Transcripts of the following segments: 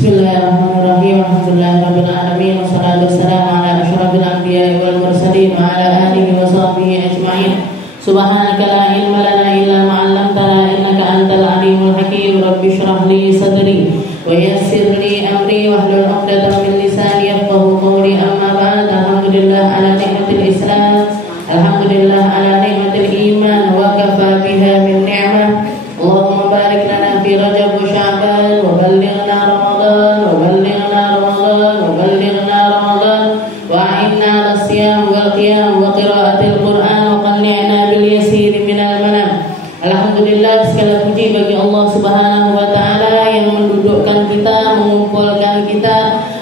Bismillahirrahmanirrahim. Alhamdulillahirabbil alamin wassalatu wassalamu ala asyrafil anbiya'i wal mursalin wa ala alihi wa sahbihi ajma'in. Subhanaka la ilma lana illa ma 'allamtana innaka antal alimul hakim. Rabbi shrah li sadri wa yassir li amri wahlul 'uqdatam min lisani yafqahu qawli. Amma ba'd. Alhamdulillah ala ni'matil Islam, alhamdulillah ala ni'matil iman wa kafa biha min ni'mah. Allahumma barik lana fi Rajab wa Sya'ban wa ballighna Ramadan wa ballighna Ramadan wa ballighna Ramadan wa a'inna 'ala siyam wal qiyam wa qiraatil Qur'an wa qanni'na bil yasir minal manam. Alhamdulillah, segala puji bagi Allah Subhanahu wa taala yang mendudukkan kita, mengumpulkan kita,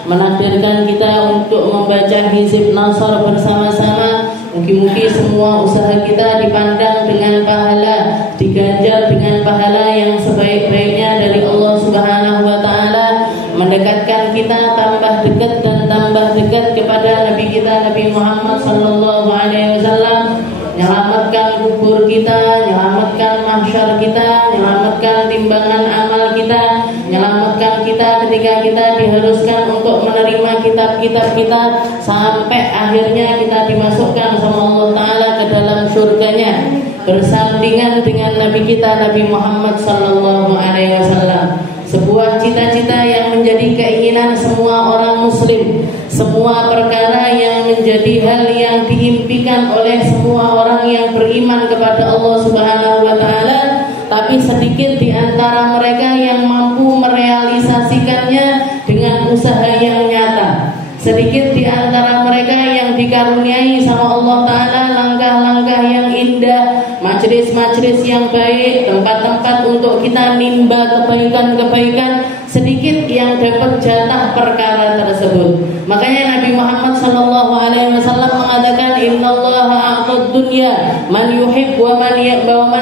menakdirkan kita untuk membaca hizib Nasr bersama-sama. Mungkin semua usaha kita dipandang dengan pahala, diganjar dengan pahala yang sebaik-baiknya dari Allah Subhanahu wa taala, mendekatkan kita tambah dekat dan tambah dekat kepada Nabi kita Nabi Muhammad sallallahu alaihi wasallam, menyelamatkan kubur kita, menyelamatkan mahsyar kita, menyelamatkan timbangan amal kita, menyelamatkan kita ketika kita diharuskan untuk menerima kitab-kitab kita sampai akhirnya kita dimasukkan sama Allah Ta'ala ke dalam surganya bersandingan dengan Nabi kita Nabi Muhammad sallallahu alaihi wasallam. Sebuah cita-cita yang menjadi keinginan semua orang muslim, semua perkara yang menjadi hal yang diimpikan oleh semua orang yang beriman kepada Allah Subhanahu wa taala, tapi sedikit di antara mereka yang mampu merealisasikannya dengan usaha yang nyata. Sedikit di antara mereka yang dikaruniai sama Allah Ta'ala langkah-langkah yang indah, majlis-majlis yang baik, tempat-tempat untuk kita nimba kebaikan-kebaikan. Sedikit yang dapat jatah perkara tersebut. Makanya Nabi Muhammad SAW mengatakan, Innallaha a'tad dunya man yuhib wa man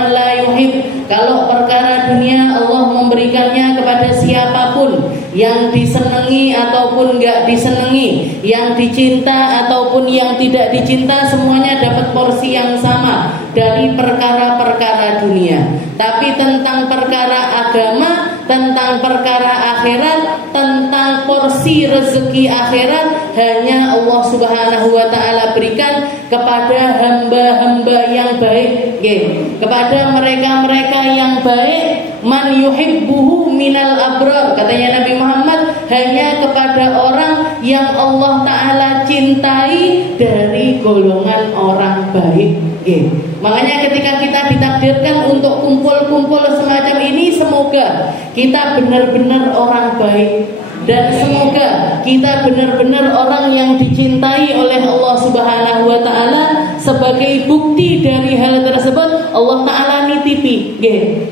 la yuhib. Kalau perkara dunia Allah memberikannya kepada siapapun, yang disenangi ataupun enggak disenangi, yang dicinta ataupun yang tidak dicinta, semuanya dapat porsi yang sama dari perkara-perkara dunia. Tapi tentang perkara agama, tentang perkara akhirat, tentang porsi rezeki akhirat, hanya Allah Subhanahu wa taala berikan kepada hamba-hamba yang baik, kepada mereka-mereka yang baik. Man yuhibbuhu minal abrar, katanya Nabi Muhammad, hanya kepada orang yang Allah Ta'ala cintai dari golongan orang baik. Makanya ketika kita ditakdirkan untuk kumpul-kumpul semacam ini, semoga kita benar-benar orang baik, dan semoga kita benar-benar orang yang dicintai oleh Allah Subhanahu wa taala. Sebagai bukti dari hal tersebut, Allah Ta'ala nitipi,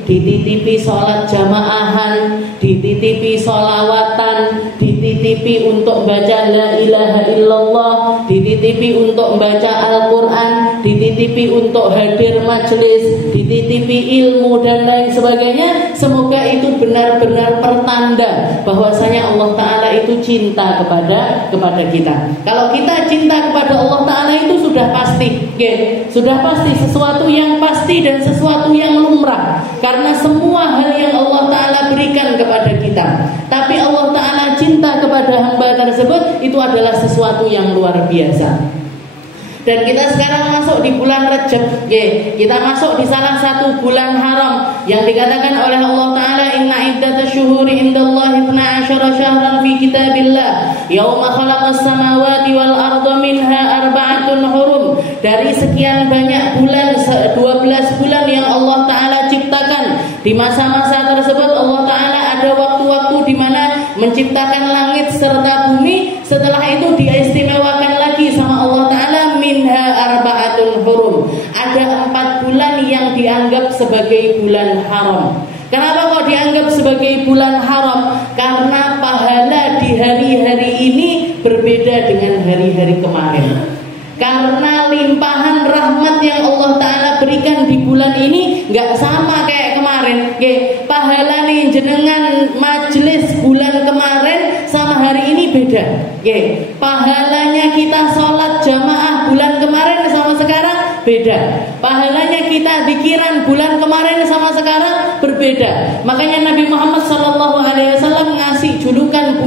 dititipi sholat jamaahan, dititipi sholawatan, dititipi untuk baca la ilaha illallah, dititipi untuk baca Al-Quran, dititipi untuk hadir majelis, dititipi ilmu dan lain sebagainya. Semoga itu benar-benar pertanda bahwasanya Allah Ta'ala itu cinta kepada kita. Kalau kita cinta kepada Allah Ta'ala itu sudah pasti, sudah pasti, sesuatu yang pasti dan sesuatu yang lumrah, karena semua hal yang Allah Ta'ala berikan kepada kita, tapi Allah Ta'ala cinta kepada hamba tersebut, itu adalah sesuatu yang luar biasa. Dan kita sekarang masuk di bulan Rajab, kita masuk di salah satu bulan haram yang dikatakan oleh Allah Ta'ala, Inna iddatash syuhuri indallahi 12 syahran fi kitabillah yauma khalaqas samawati wal arda minha arba'atun hurum. Dari sekian banyak bulan, 12 bulan yang Allah Ta'ala ciptakan, di masa-masa tersebut Allah Ta'ala ada waktu-waktu di mana menciptakan langit serta bumi. Setelah itu diistimewakan lagi sama Allah Ta'ala, minha arba'atun hurum. Ada 4 bulan yang dianggap sebagai bulan haram. Kenapa kok dianggap sebagai bulan haram? Karena pahala di hari-hari ini berbeda dengan hari-hari kemarin. Karena limpahan rahmat yang Allah Ta'ala berikan di bulan ini gak sama kayak kemarin. Pahala nih jenengan majelis bulan kemarin sama hari ini beda. Pahalanya kita sholat jamaah bulan kemarin sama sekarang beda. Pahalanya kita zikiran bulan kemarin sama sekarang berbeda. Makanya Nabi Muhammad SAW ngasih julukan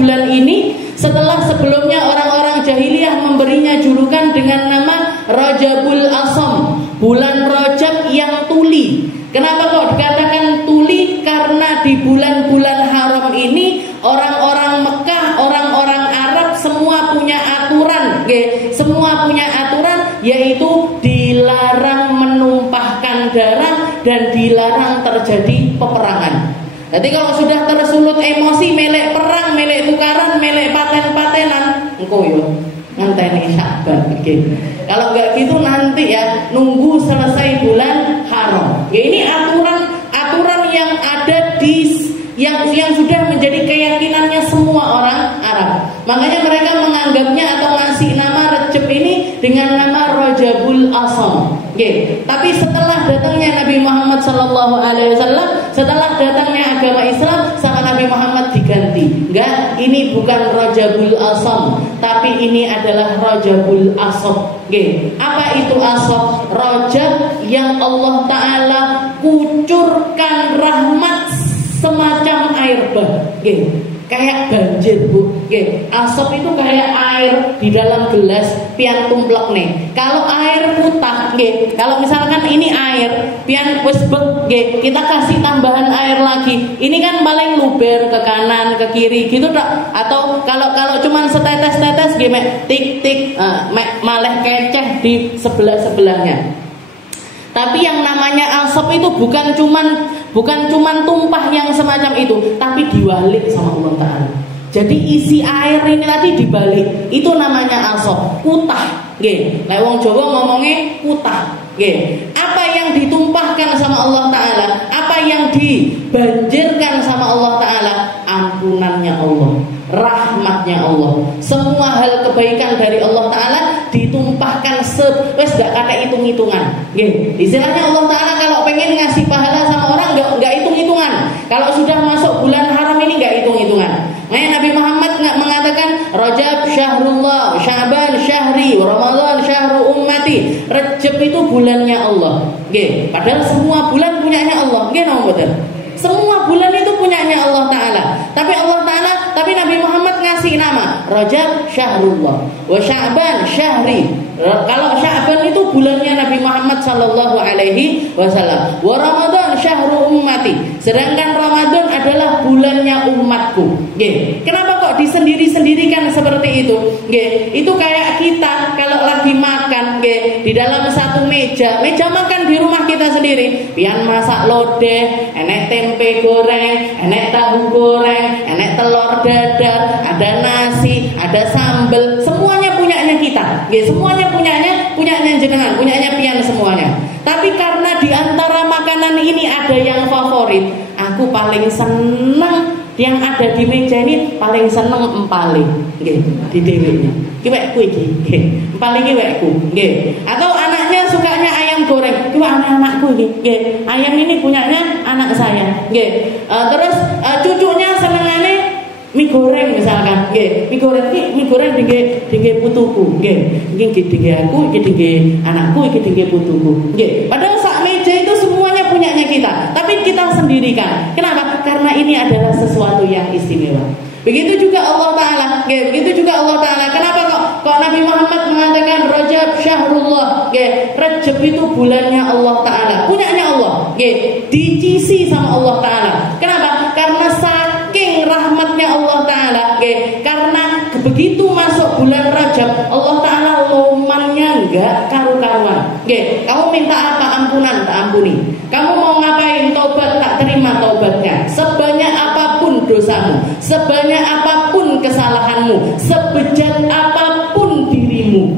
Setelah sebelumnya orang-orang jahiliyah memberinya julukan dengan nama Rajabul Asam, bulan Rajab yang tuli. Kenapa kok dikatakan tuli? Karena di bulan-bulan haram ini orang-orang Mekah, orang-orang Arab semua punya aturan, semua punya aturan, yaitu dilarang menumpahkan darah dan dilarang terjadi peperangan. Jadi kalau sudah tersulut emosi, melek perang, melek tukaran, melek paten-patenan, engko yo ngenteni Sya'ban. Kalau enggak gitu nanti ya nunggu selesai bulan haram. Ini aturan yang ada di yang sudah menjadi keyakinannya semua orang Arab. Makanya mereka menganggapnya atau ngasih nama Rajab ini dengan nama Rajabul Asam. Tapi setelah datangnya Nabi Muhammad SAW, setelah datangnya agama Islam, sama Nabi Muhammad diganti. Enggak, ini bukan Rajabul Asam, tapi ini adalah Rajabul Asam. Apa itu asam? Rajab yang Allah Ta'ala kucurkan rahmat semacam air bah, kayak banjir bu. Asap itu kayak air di dalam gelas pian tumplek nih. Kalau air putah, kalau misalkan ini air pian wis bek, kita kasih tambahan air lagi, ini kan paling luber ke kanan ke kiri gitu tak? Atau kalau cuman setetes-tetes tik-tik malah keceh di sebelah-sebelahnya. Tapi yang namanya asap itu bukan cuman tumpah yang semacam itu, tapi diwalik sama Allah Ta'ala. Jadi isi air ini tadi dibalik, itu namanya asap, kutah. Lek wong Jawa ngomongnya kutah. Apa yang ditumpahkan sama Allah Ta'ala, apa yang dibanjirkan sama Allah Ta'ala, ampunannya Allah, rahmatnya Allah, semua hal kebaikan dari Allah Ta'ala ditumpahkan wes gak kata hitung-hitungan. Istilahnya Allah Ta'ala kalau pengen ngasih pahala sama orang gak hitung-hitungan. Kalau sudah masuk bulan haram ini gak hitung-hitungan. Makanya Nabi Muhammad mengatakan Rajab syahrullah, Sya'ban syahri, Ramadan syahru ummati. Rajab itu bulannya Allah. Padahal semua bulan punyanya Allah. Semua bulan itu punyanya Allah Ta'ala. Tapi Nabi Muhammad ngasih nama Rajab syahrullah, wa Sya'ban syahri. Kalau Sya'ban itu bulannya Nabi Muhammad sallallahu alaihi wasallam, wa Ramadan syahru ummati. Sedangkan Ramadan adalah bulannya umatku. Kenapa kok disendiri-sendirikan seperti itu? Itu kayak kita kalau lagi makan di dalam satu meja makan di rumah kita sendiri. Pian masak lodeh, enek tempe goreng, enek tahu goreng, enek telur dadar, ada nasi, ada sambal, semuanya punyanya kita. Semuanya punyanya jenengan, punyanya pian semuanya. Tapi karena di antara makanan ini ada yang favorit, aku paling seneng yang ada di meja ini, paling seneng empale di deweknya. Ki wekku iki, empale iki wekku. Atau anaknya sukanya ayam goreng, ki anakku iki. Ayam ini punyanya anak saya. Terus cucunya senengane mie goreng misalkan, mie goreng tinggi putuku, iki tinggi aku, iki tinggi anakku, iki tinggi putuku. Padahal sak meja itu semuanya punyanya kita, tapi kita sendirikan. Kenapa? Karena ini adalah sesuatu yang istimewa. Begitu juga Allah Ta'ala. Kenapa kok Nabi Muhammad mengatakan Rajab syahrullah? Rajab itu bulannya Allah Ta'ala, punyanya Allah. Dicisi sama Allah Ta'ala. Kenapa? Karena saking rahmatnya Allah Ta'ala. Karena begitu masuk bulan Rajab, Allah Ta'ala lomannya enggak karu-karuan. Kamu minta apa? Ampunan, tak ampuni. Kamu mau ngapain? Tobat, tak terima tobatnya. Sebanyak apapun dosamu, sebanyak apapun kesalahanmu, sebejat apapun dirimu,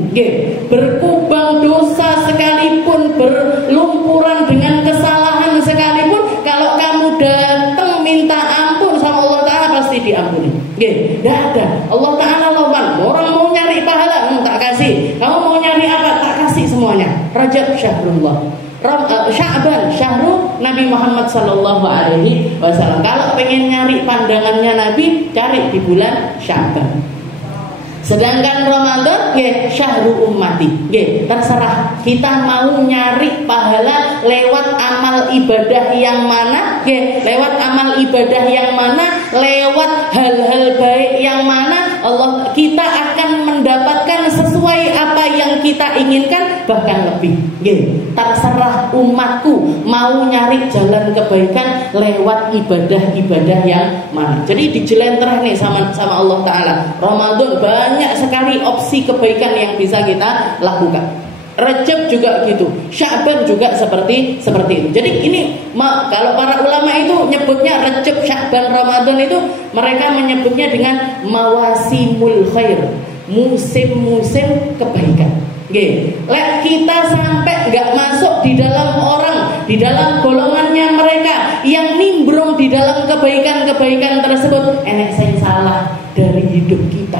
berkubang dosa sekalipun, berlumpuran dengan kesalahan sekalipun, kalau kamu datang minta ampun sama Allah Ta'ala pasti diampuni. Tidak ada. Allah Ta'ala loman. Orang mau nyari pahala, tak kasih. Kamu mau nyari apa? Tak kasih semuanya. Rajab syahrullah, Sya'ban syahru Nabi Muhammad sallallahu alaihi wasallam. Kalau pengen nyari pandangannya Nabi, cari di bulan Sya'ban. Sedangkan Ramadan syahru ummati. Terserah kita mau nyari pahala lewat amal ibadah yang mana, lewat amal ibadah yang mana, lewat hal-hal baik yang mana, Allah, kita akan mendapatkan sesuai apa yang kita inginkan, bahkan lebih. Terserah umatku mau nyari jalan kebaikan lewat ibadah-ibadah yang mana. Jadi dijelentreh nih sama Allah Ta'ala. Ramadan banyak sekali opsi kebaikan yang bisa kita lakukan. Rajab juga gitu, Sya'ban juga seperti itu. Jadi ini kalau para ulama itu nyebutnya Rajab, Sya'ban, Ramadan itu mereka menyebutnya dengan mawasimul khair, musim-musim kebaikan. Lek kita sampai nggak masuk di dalam golongannya mereka yang nimbrung di dalam kebaikan-kebaikan tersebut, enek saya salah dari hidup kita.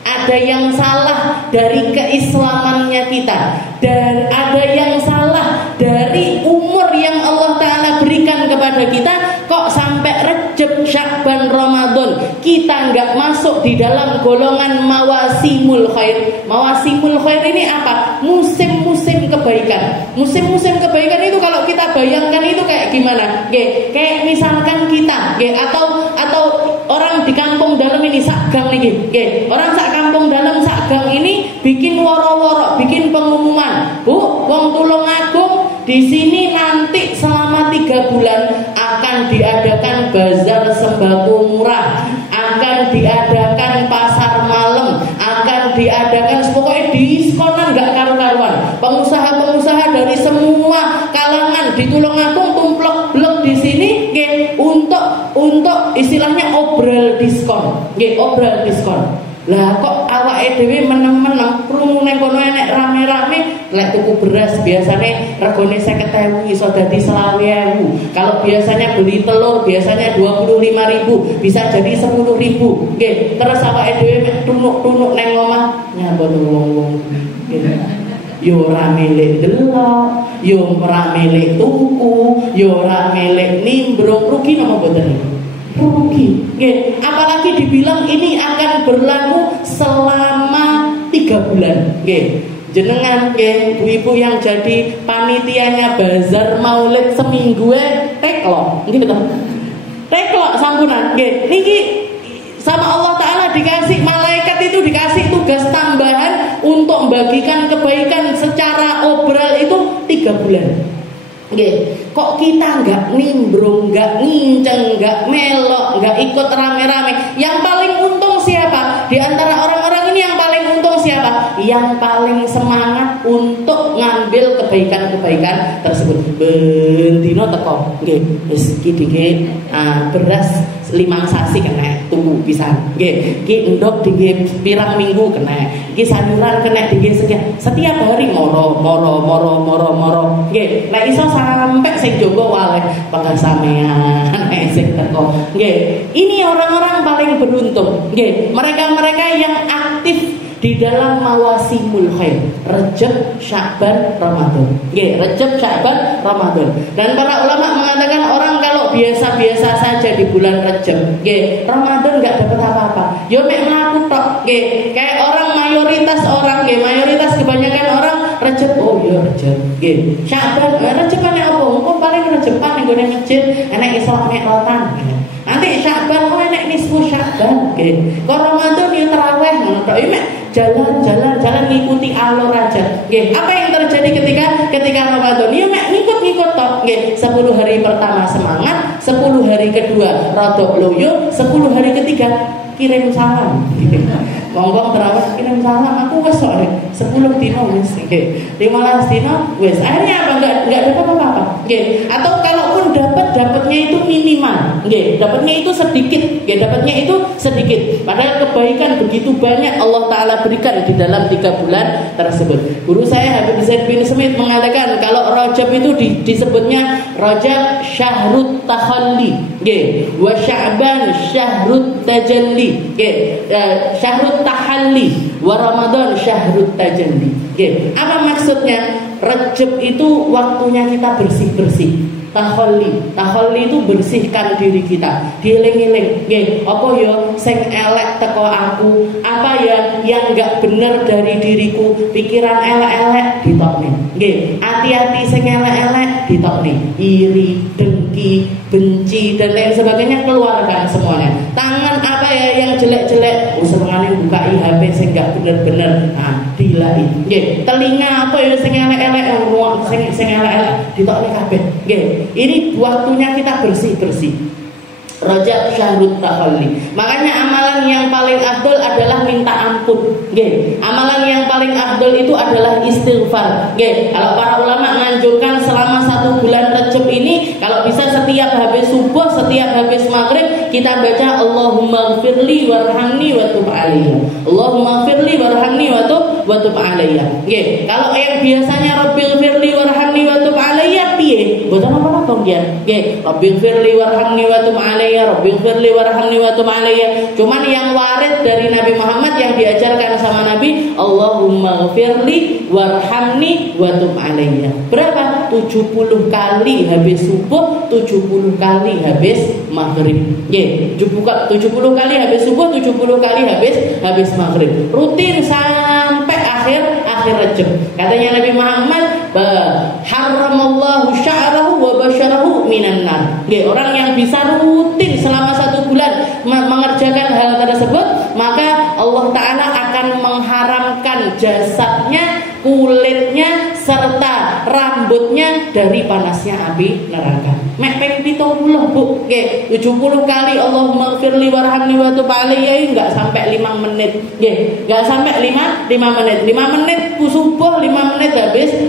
Ada yang salah dari keislamannya kita, dan ada yang salah dari umur yang Allah Ta'ala berikan kepada kita. Kok sampai Rajab, Sya'ban, Ramadan kita nggak masuk di dalam golongan mawasimul khair. Mawasimul khair ini apa? Musim-musim kebaikan. Musim-musim kebaikan itu kalau kita bayangkan itu kayak gimana? Kayak misalkan kita, atau orang di kampung dalam ini sakgang nih, orang sak kampung dalam sakgang ini bikin woro-woro, bikin pengumuman, Bu, wong Tulungagung di sini nanti selama 3 bulan akan diadakan bazar sembako murah, akan diadakan pasar malam, akan diadakan pokoknya diskonan nggak karu-karuan. Pengusaha-pengusaha dari semua kalangan di Tulungagung tumplek-blek di sini, untuk istilahnya obral diskon, obral diskon. Lah kok awake dhewe meneng-meneng krungune kono enek rame-rame, lek tuku beras biasane regane 50.000 iso dadi 20.000. Kalau biasanya beli telur biasanya 25.000 bisa jadi 10.000. Terus awake dhewe mek tunuk-tunuk nang omah nyambut wong-wong. Yo ora milik delok, yo ora milik tuku, yo ora milik nimbrung, rugi napa mboten? Rugi. Apalagi dibilang ini akan berlaku selama 3 bulan. Jenengan ibu-ibu yang jadi panitianya bazar maulid seminggu teklok, betul. Teklok sampunan. Niki sama Allah Ta'ala dikasih malaikat itu dikasih tugas tambahan untuk membagikan kebaikan secara obral itu 3 bulan. Kok kita nggak nimbrung, nggak nginceng, nggak melok, nggak ikut rame-rame? Yang paling untung siapa? Di antara orang-orang ini yang paling untung siapa? Yang paling semangat untuk ngambil kebaikan-kebaikan tersebut. Bendino teko, wis iki beras 5 sasi kena tuku pisan. Iki endok dige pirang minggu kena. Iki sayuran kena dige sekian. Setiap hari moro. Nek iso sampai sing jogo waleh pangkat sampean sing teko. Ini orang-orang paling beruntung. Mereka-mereka yang aktif di dalam mawasimul khair, Rajab, Sya'ban, Ramadan. Rajab, Sya'ban, Ramadan. Dan para ulama mengatakan orang kalau biasa-biasa saja di bulan Rajab, Ramadan nggak dapat apa-apa. Yo mek mlaku tok. Kayak orang mayoritas kebanyakan orang Rajab, oh ya Rajab. Sya'ban, Rajab nek apa? Engko paling Rajaban ning gone masjid, enek isra mi'ratan. Nanti Sya'ban oh enek nisfu Sya'ban. Kok Ramadan yo tarawih ngono tok. Jalan ngikuti alur aja. Apa yang terjadi ketika Ramadan? Ya mek ngikut tok. 10 hari pertama semangat, 10 hari kedua rodok loyo, 10 hari ketiga kirim salam. Wong-wong terawih kirim salam, aku wis sok 10 dino wis. 15 dino wis. Akhirnya apa? Enggak dapat apa-apa. Atau kalaupun dapatnya itu minimal. Dapatnya itu sedikit. Padahal kebaikan begitu banyak Allah Ta'ala berikan di dalam 3 bulan tersebut. Guru saya Habib Zaid bin Smith mengatakan kalau Rajab itu disebutnya Rajab syahrut takhalli, wa Sya'ban syahrut tajalli, syahrut tahalli, wa Ramadan syahrut tajalli. Apa maksudnya? Rajab itu waktunya kita bersih-bersih. Takhalli itu bersihkan diri kita, dieling-eling. Apa ya sing elek teko aku, apa ya yang enggak bener dari diriku, pikiran elek-elek ditokne. Hati-hati sing elek-elek ditokne. Iri, dengki, benci dan lain sebagainya keluarkan semuanya. Tangan apa ya yang jelek-jelek, senengane buka HP sing gak bener-bener. Nah, dilai. Nggih, telinga apa ya sing elek-elek sing elek-elek ditokne kabeh. Nggih, ini waktunya kita bersih-bersih. Rajab syahrut takhalli. Makanya amalan yang paling afdol adalah minta ampun. Nggih. Amalan yang paling afdol itu adalah istighfar. Nggih. Kalau para ulama menganjurkan selama 1 bulan Rajab ini, kalau bisa setiap habis subuh, setiap habis maghrib kita baca Allahumma ighfirli warhamni wa tub alayya. Allahumma ighfirli warhamni wa tub alayya. Nggih. Kalau yang biasanya Rabbil ighfirli warhamni wa tub alayya piye? Boten apa-apa nggih. Nggih. Rabbil ighfirli warhamni wa tub alayya. Rabbighfirli warhamni wa tub alayya. Cuman yang warid dari Nabi Muhammad yang diajarkan sama Nabi, Allahumma ighfirli warhamni wa tub alayya. Berapa? 70 kali habis subuh, 70 kali habis maghrib. Nggih, 70 kali habis subuh, 70 kali habis maghrib. Rutin sampai akhir Rajab. Katanya Nabi Muhammad, haramallahu sya'rahu wa basyarahu minan nar. Nggih, orang yang bisa rutin selama 1 bulan mengerjakan hal tersebut, maka Allah Ta'ala akan mengharamkan jasadnya, kulitnya, serta rambutnya dari panasnya api neraka. Mek ping 70 Bu, nggih, 70 kali Allahumma ighfirli warhamni wa tub alayya, enggak sampai 5 menit. Nggih, enggak sampai 5 menit. 5 menit subuh, 5 menit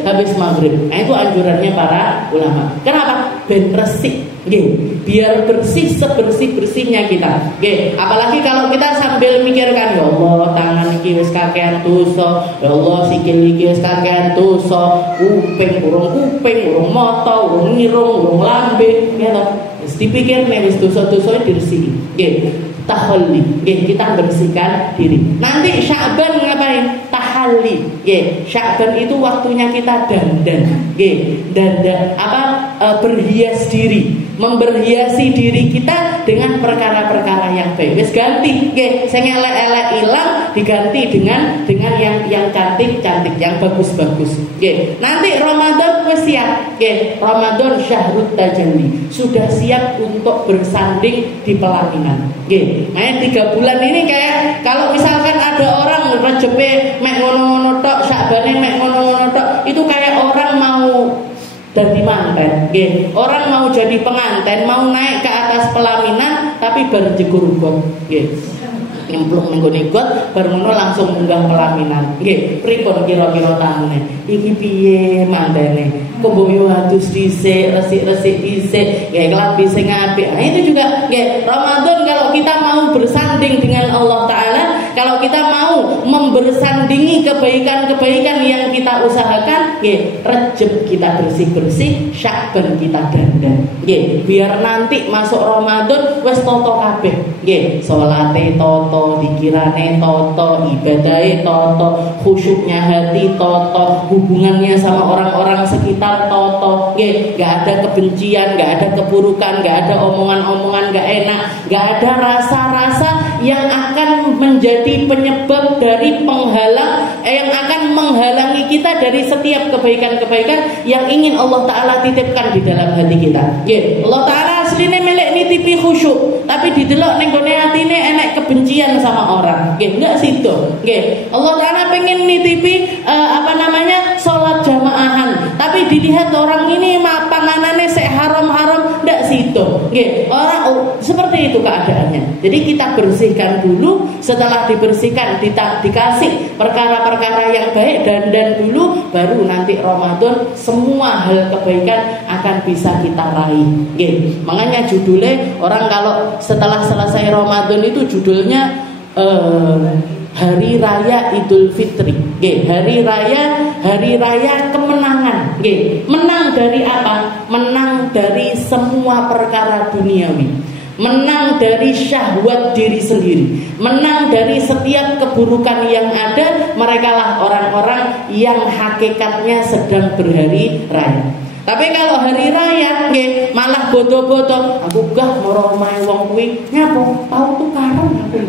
habis maghrib. Nah, itu anjurannya para ulama. Kenapa? Ben resik. Nggih, biar bersih sebersih-bersihnya kita. Nggih, apalagi kalau kita sambil mikirkan, ya Allah, tangan iki wis kakean dosa, ya Allah, sikil iki wis kakean dosa, kuping, urung mata, urung irung, urung lambe, ya toh. Wis dipikir nek wis dosa-dosa diresiki. Nggih, tahalli. Nggih, kita bersihkan diri. Nanti Sya'ban ngapain? Tahalli. Nggih, Sya'ban itu waktunya kita dandan. Nggih, dandan berhias diri, memberhiasi diri kita dengan perkara-perkara yang baik. Wis ganti, nggih, sing elek-elek ilang diganti dengan yang cantik-cantik, yang bagus-bagus. Nggih. Nanti Ramadan wis siap. Nggih, Ramadan syahrut tajalli. Sudah siap untuk bersanding di pelaminan. Nggih. Nah, 3 bulan ini kayak kalau misalkan ada orang Rajabe mek ngono-ngono tok, Sya'bane mek ngono-ngono tok, itu kayak orang mau jadi manten, nggih. Orang mau jadi pengantin, mau naik ke atas pelaminan tapi baru jegur got, nggih. Nyemplung ning gone got, bar ngono langsung munggah pelaminan. Nggih, pripun kira-kira tamune? Iki piye mantene? Kemboyo adus dhisik, resik-resik dhisik, nggih, klambi sing apik. Nah, itu juga nggih, Ramadan kalau kita mau bersanding dengan Allah Ta'ala, kalau kita mau membersandingi kebaikan-kebaikan yang kita usahakan, nggih, Rajab kita bersih-bersih, Sya'ban kita dandan. Nggih, biar nanti masuk Ramadan wis toto kabeh. Nggih, salate toto, dikirane toto, ibadahe toto, khusyuknya hati toto, hubungannya sama orang-orang sekitar toto. Nggih, enggak ada kebencian, enggak ada keburukan, enggak ada omongan-omongan enggak enak, enggak ada rasa-rasa yang akan menjadi penyebab dari penghalang, yang akan menghalangi kita dari setiap kebaikan-kebaikan yang ingin Allah Ta'ala titipkan di dalam hati kita. Nggih, Allah Ta'ala asline melek nitipi khusyuk, tapi didelok ning gone atine enek kebencian sama orang. Nggih, enggak situ. Nggih, Allah Ta'ala pengen nitipi salat jamaahan, tapi dilihat orang ini panganane sek haram-haram, ndak situ. Nggih, orang seperti itu keadaannya. Jadi kita bersihkan dulu, setelah dibersihkan dikasih perkara-perkara yang baik dan dulu, baru nanti Ramadan semua hal kebaikan akan bisa kita raih. Nggih, makanya judulnya orang kalau setelah selesai Ramadan itu judulnya Hari Raya Idul Fitri. Nggih, hari raya kemenangan. Nggih, menang dari apa? Menang dari semua perkara duniawi, menang dari syahwat diri sendiri, menang dari setiap keburukan yang ada. Merekalah orang-orang yang hakikatnya sedang berhari raya. Tapi kalau hari raya nggih malah bodo-bodo, aku gah moro omahe wong kuwi nyapo tau tukaran aku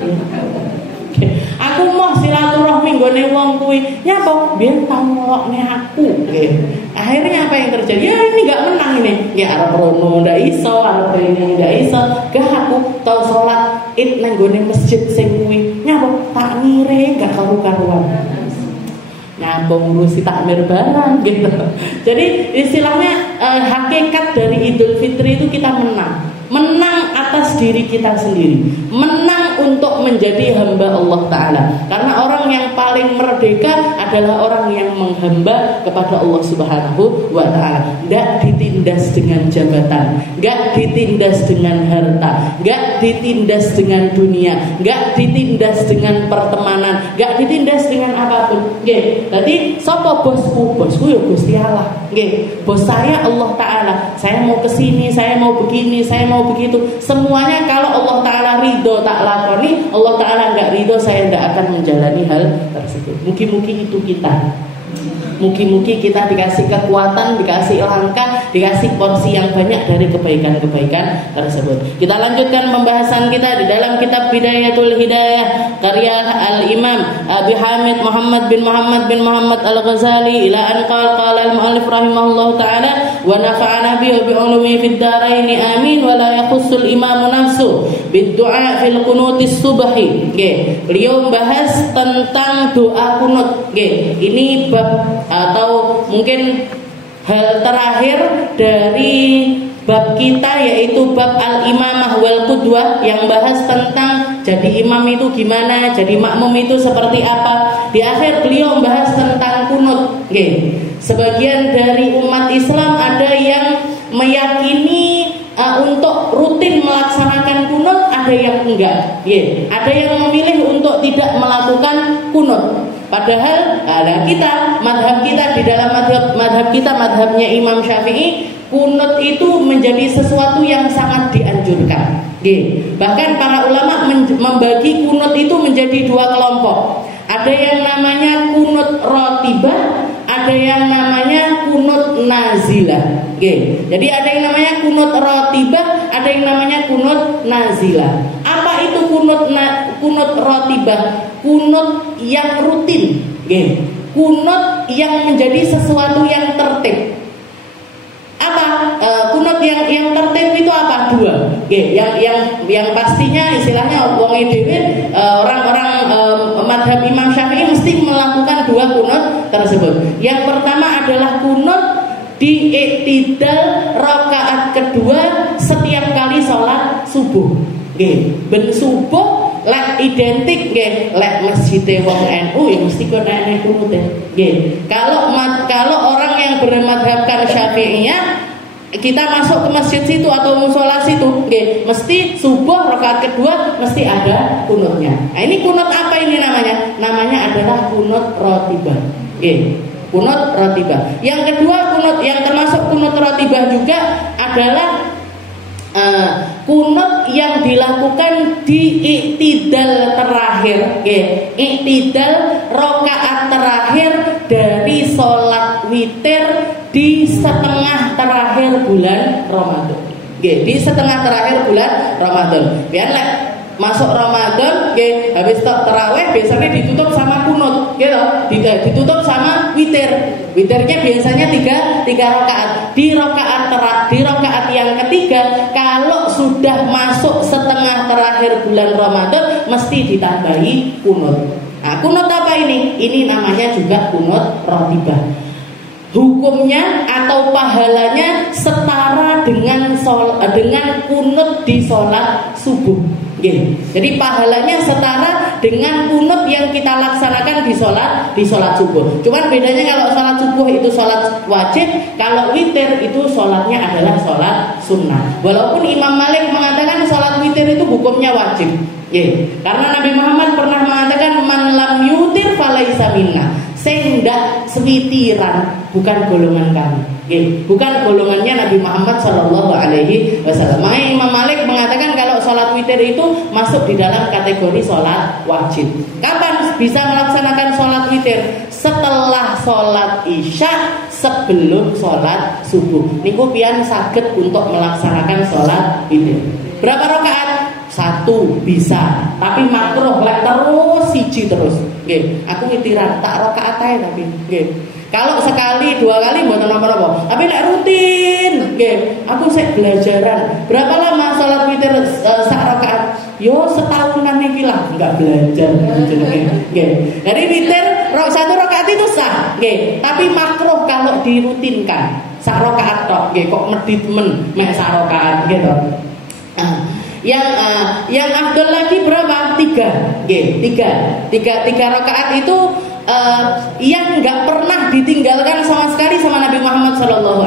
nggih. Aku mau silaturahmi nggone wong kuwi nyapo biyen tau ngelokne aku nggih. Akhirnya apa yang terjadi? Ya ini enggak menang ini. Ya arep rono ndak iso, arep rene ndak iso. Gah aku tau salat id nang gone masjid sing kuwi nyapa tak ngire gak karu-karuan. Nyapa ngurusi takmir barang gitu. Jadi istilahnya hakikat dari Idul Fitri itu kita menang atas diri kita sendiri, menang untuk menjadi hamba Allah Ta'ala. Karena orang yang paling merdeka adalah orang yang menghamba kepada Allah Subhanahu wa Ta'ala. Gak ditindas dengan jabatan, gak ditindas dengan harta, gak ditindas dengan dunia, gak ditindas dengan pertemanan, gak ditindas dengan apapun. Tadi sopo bosku ya Gusti Allah. Bos saya Allah Ta'ala. Saya mau kesini, saya mau begini, saya mau begitu. Semuanya kalau Allah Ta'ala ridho tak lakoni, Allah Ta'ala enggak ridho, saya enggak akan menjalani hal tersebut. Mungkin itu kita. Mungkin kita dikasih kekuatan, dikasih langkah, dikasih porsi yang banyak dari kebaikan-kebaikan tersebut. Kita lanjutkan pembahasan kita di dalam kitab Bidayatul Hidayah karya Al-Imam Abi Hamid Muhammad bin Muhammad Al-Ghazali ila an qala al-mu'allif rahimahullahu ta'ala wa nafa'ana bi ulumi fid dharain amin wa la yakhussul imam nafsu bid-du'a fil qunutis subhi. Beliau membahas tentang doa kunut. Ini bab atau mungkin hal terakhir dari bab kita, yaitu bab al-imamah wal qudwah, yang bahas tentang jadi imam itu gimana, jadi makmum itu seperti apa. Di akhir beliau membahas tentang kunut. Sebagian dari umat Islam ada yang meyakini untuk rutin melaksanakan kunut, ada yang enggak. Ada yang memilih untuk tidak melakukan kunut. Padahal madhab kita di dalam madhab kita, madhabnya Imam Syafi'i, kunut itu menjadi sesuatu yang sangat dianjurkan. Bahkan para ulama membagi kunut itu menjadi dua kelompok. Ada yang namanya kunut rotibah, ada yang namanya kunut nazilah. Jadi ada yang namanya kunut rotibah, ada yang namanya kunut nazilah. Apa itu kunut rotibah? Kunut yang rutin, kunut yang menjadi sesuatu yang tertib. Apa kunut yang tertib itu apa? Dua. Yang pastinya istilahnya orang-orang madhab Imam Syafi'i mesti melakukan dua kunut tersebut. Yang pertama adalah kunut di i'tidal rakaat kedua setiap kali sholat subuh. Ben subuh lek identik lek masjid wong NU ya mesti kok nek kunut. Kalau orang yang bermadhabkan Syafi'iyah, kita masuk ke masjid situ atau musola situ, mesti subuh rakaat kedua mesti ada kunutnya. Nah, ini kunut apa ini namanya? Namanya adalah kunut rotibah. Kunut rotibah. Yang kedua, kunut yang termasuk kunut rotibah juga adalah kunut yang dilakukan di i'tidal terakhir. I'tidal rakaat terakhir dari sholat witir di setengah terakhir bulan Ramadan. Di setengah terakhir bulan Ramadan. Biar masuk Ramadan, habis tarawih biasanya ditutup sama kunut, ditutup sama witir. Witirnya biasanya tiga rakaat. Di rakaat yang ketiga, kalau sudah masuk setengah terakhir bulan Ramadan, mesti ditambahi kunut. Nah, kunut apa ini? Ini namanya juga kunut rotibah. Hukumnya atau pahalanya setara dengan kunut di sholat subuh. Jadi pahalanya setara dengan kunut yang kita laksanakan di sholat subuh. Cuman bedanya kalau sholat subuh itu sholat wajib, kalau witir itu sholatnya adalah sholat sunnah. Walaupun Imam Malik mengatakan sholat witir itu hukumnya wajib. Karena Nabi Muhammad pernah mengatakan man lam yutir falaisa minna. Sing ndak switiran bukan golongan kami. Bukan golongannya Nabi Muhammad sallallahu alaihi wasallam. Imam Malik mengatakan kalau sholat witir itu masuk di dalam kategori sholat wajib. Kapan bisa melaksanakan sholat witir? Setelah sholat isya, sebelum sholat subuh. Niku pian saged untuk melaksanakan sholat witir. Berapa rakaat? 1 bisa, tapi makruh lek terus siji terus. Aku witiran tak rakaat ae tapi kalau sekali 2 kali mboten napa-napa. Tapi lek rutin, aku sik belajaran. Berapa lama sholat witir sak rakaat? yo setahunan iki lah enggak belajar jenenge. Nggih. Jadi witir satu rakaat itu sah, nggih. Tapi makruh kalau dirutinkan. Sak rakaat tok, nggih, kok medhit men mek sak rakaat gitu. Yang afdal lagi berapa? 3, nggih, 3 rakaat itu yang nggak pernah ditinggalkan sama sekali sama Nabi Muhammad SAW.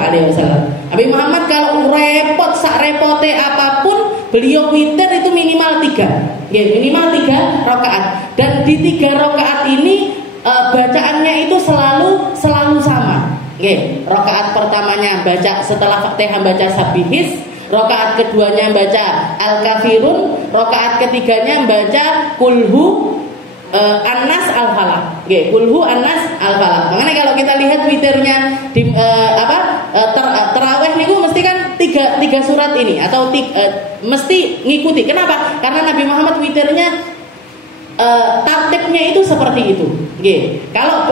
Nabi Muhammad kalau repot sak repote apapun, beliau witir itu minimal 3, minimal 3 rakaat. Dan di 3 rakaat ini bacaannya itu selalu sama. Rakaat pertamanya baca setelah Fatihah baca Sabihis, rakaat keduanya baca Al-Kafirun, rakaat ketiganya baca Kulhu An-Nas Al-Falaq. Kulhu An-Nas Al-Falaq. Makanya kalau kita lihat witirnya di terawih niku mesti kan tiga surat ini atau mesti ngikuti. Kenapa? Karena Nabi Muhammad witirnya tartibnya itu seperti itu. Kalau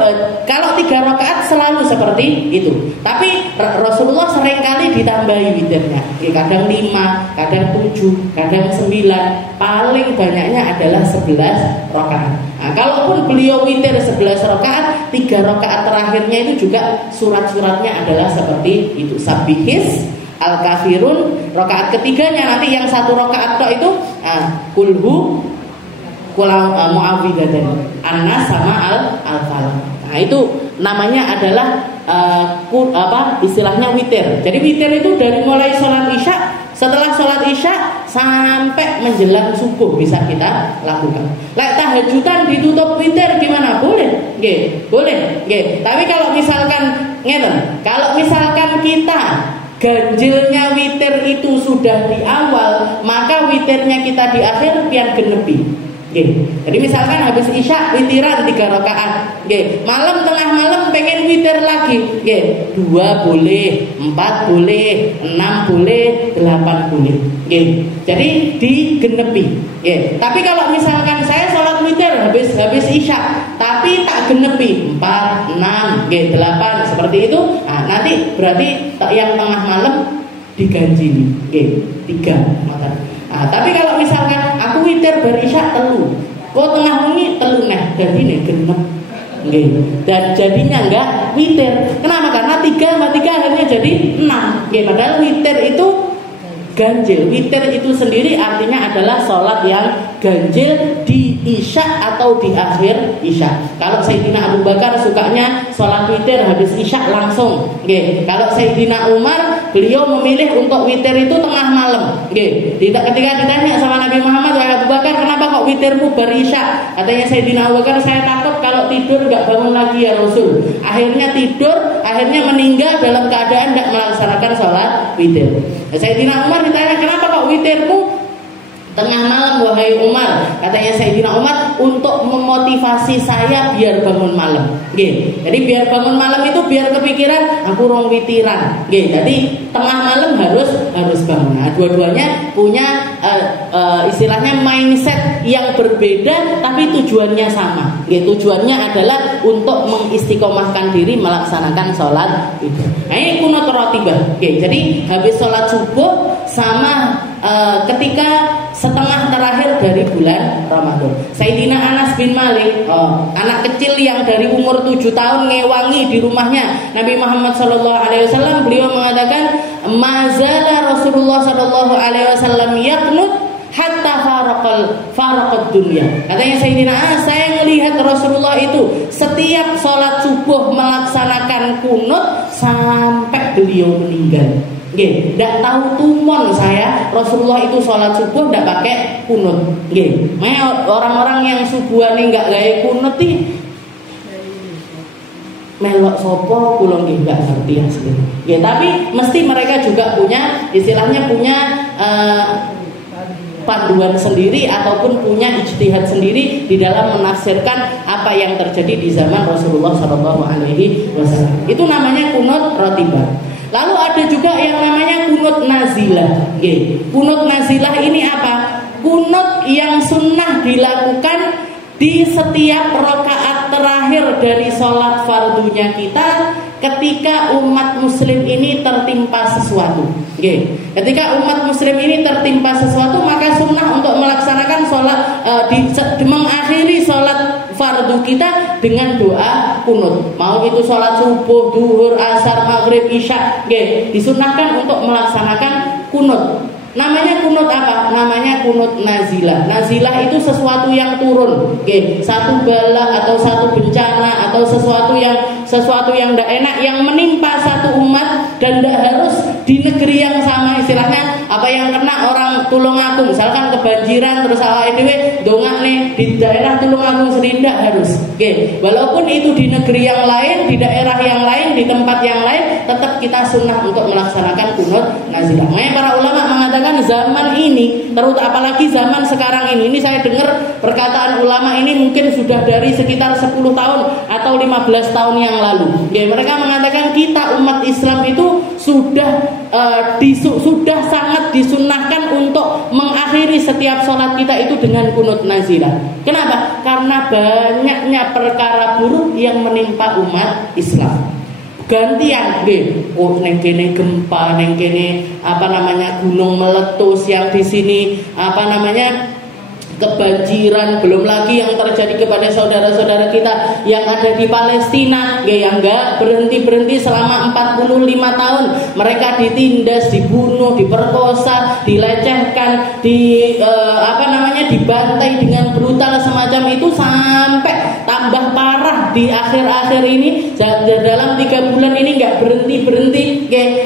3 rakaat selalu seperti itu. Tapi Rasulullah seringkali ditambahi witirnya. Kadang 5, kadang 7, kadang 9. Paling banyaknya adalah 11 rakaat. Nah, kalaupun beliau witir 11 rakaat, 3 rakaat terakhirnya itu juga surat-suratnya adalah seperti itu. Sabihis, Al-Kafirun, rakaat ketiganya nanti yang 1 rakaat tok itu Kulhu Mu'awwidatan, An-Nas sama Al-Falaq. Nah, itu namanya adalah istilahnya witir. Jadi witir itu dari mulai sholat isya, setelah sholat isya sampai menjelang subuh bisa kita lakukan. Tahajudan ditutup witir gimana? Boleh, boleh. Tapi kalau misalkan kalau misalkan kita ganjilnya witir itu sudah di awal, maka witirnya kita di akhir biar genepi. Jadi misalkan habis isya witiran 3 rakaat, malam tengah malam pengen witir lagi, 2 boleh, 4 boleh, 6 boleh, 8 boleh. Jadi digenepi. Tapi kalau misalkan saya sholat witir habis isya, tapi tak genepi 4, 6, 8 seperti itu, nanti berarti yang tengah malam diganjili, 3 mata. Tapi kalau misalkan aku witir berisya telu, kok tengah wengi telu jadi nih genep, dan jadinya enggak witir. Kenapa? Karena 3 sama 3 akhirnya jadi 6. Padahal witir itu ganjil. Witir itu sendiri artinya adalah sholat yang ganjil di isya atau di akhir isya. Kalau Sayyidina Abu Bakar sukanya sholat witir habis isya langsung. Kalau Sayyidina Umar beliau memilih untuk witir itu tengah malam. Ketika ditanya sama Nabi Muhammad, wahai Abu Bakar, kenapa kok witirmu berisya? Katanya Sayyidina Abu Bakar, saya takut kalau tidur nggak bangun lagi ya Rasul. Akhirnya tidur, akhirnya meninggal dalam keadaan tidak melaksanakan sholat witir. Sayyidina Umar ditanya, kenapa kok witirmu tengah malam wahai Umar? Katanya Sayyidina Umar, untuk memotivasi saya biar bangun malam. Jadi biar bangun malam itu biar kepikiran aku rong witiran. Jadi tengah malam harus bangun. Nah, dua-duanya punya istilahnya mindset yang berbeda tapi tujuannya sama. Tujuannya adalah untuk mengistiqomahkan diri melaksanakan sholat itu. Nah, ini kunut ratibah. Jadi habis sholat subuh sama ketika setengah terakhir dari bulan Ramadan. Sayyidina Anas bin Malik, anak kecil yang dari umur 7 tahun ngewangi di rumahnya Nabi Muhammad SAW, beliau mengatakan, mazala Rasulullah SAW yaqnut hatta faraqad dunya. Katanya Sayyidina Anas, saya melihat Rasulullah itu setiap sholat subuh melaksanakan kunut sampai beliau meninggal. Tidak tahu tumon saya Rasulullah itu sholat subuh tidak pakai kunut. Orang-orang yang subuhan ini nggak gaya kunut nih melok sopo kulon nggak ngerti asli. Tapi mesti mereka juga punya istilahnya panduan sendiri ataupun punya ijtihad sendiri di dalam menafsirkan apa yang terjadi di zaman Rasulullah SAW. Itu namanya kunut ratibah. Lalu ada juga yang namanya kunut nazilah. Kunut nazilah ini apa? Kunut yang sunnah dilakukan di setiap rakaat terakhir dari sholat fardunya kita ketika umat muslim ini tertimpa sesuatu. Ketika umat muslim ini tertimpa sesuatu, maka sunnah untuk melaksanakan sholat mengakhiri sholat fardu kita dengan doa kunut. Mau itu sholat subuh, duhur, asar, maghrib, isya, disunnahkan untuk melaksanakan kunut. Namanya kunut apa? Namanya kunut nazilah. Nazilah itu sesuatu yang turun, satu bala atau satu bencana atau sesuatu yang tidak enak yang menimpa satu umat dan tidak harus di negeri yang sama. Istilahnya apa yang kena orang Tulungagung, misalkan kebanjiran terus awake dhewe dongak nih di daerah Tulungagung sendiri, tidak harus. Walaupun itu di negeri yang lain, di daerah yang lain, di tempat yang lain, tetap kita sunnah untuk melaksanakan kunut nazilah. Makanya para ulama mengatakan zaman ini, terutama apalagi zaman sekarang ini saya dengar perkataan ulama ini mungkin sudah dari sekitar 10 tahun atau 15 tahun yang lalu. Mereka mengatakan kita umat Islam itu sudah sangat disunnahkan untuk mengakhiri setiap sholat kita itu dengan kunut nazilah. Kenapa? Karena banyaknya perkara buruk yang menimpa umat Islam. Gantian, neng kene gempa, neng kene gunung meletus, yang di sini kebanjiran, belum lagi yang terjadi kepada saudara-saudara kita yang ada di Palestina, yang enggak berhenti selama 45 tahun. Mereka ditindas, dibunuh, diperkosa, dilecehkan, dibantai dengan brutal semacam itu, sampai tambah parah di akhir-akhir ini. Dalam 3 bulan ini enggak berhenti.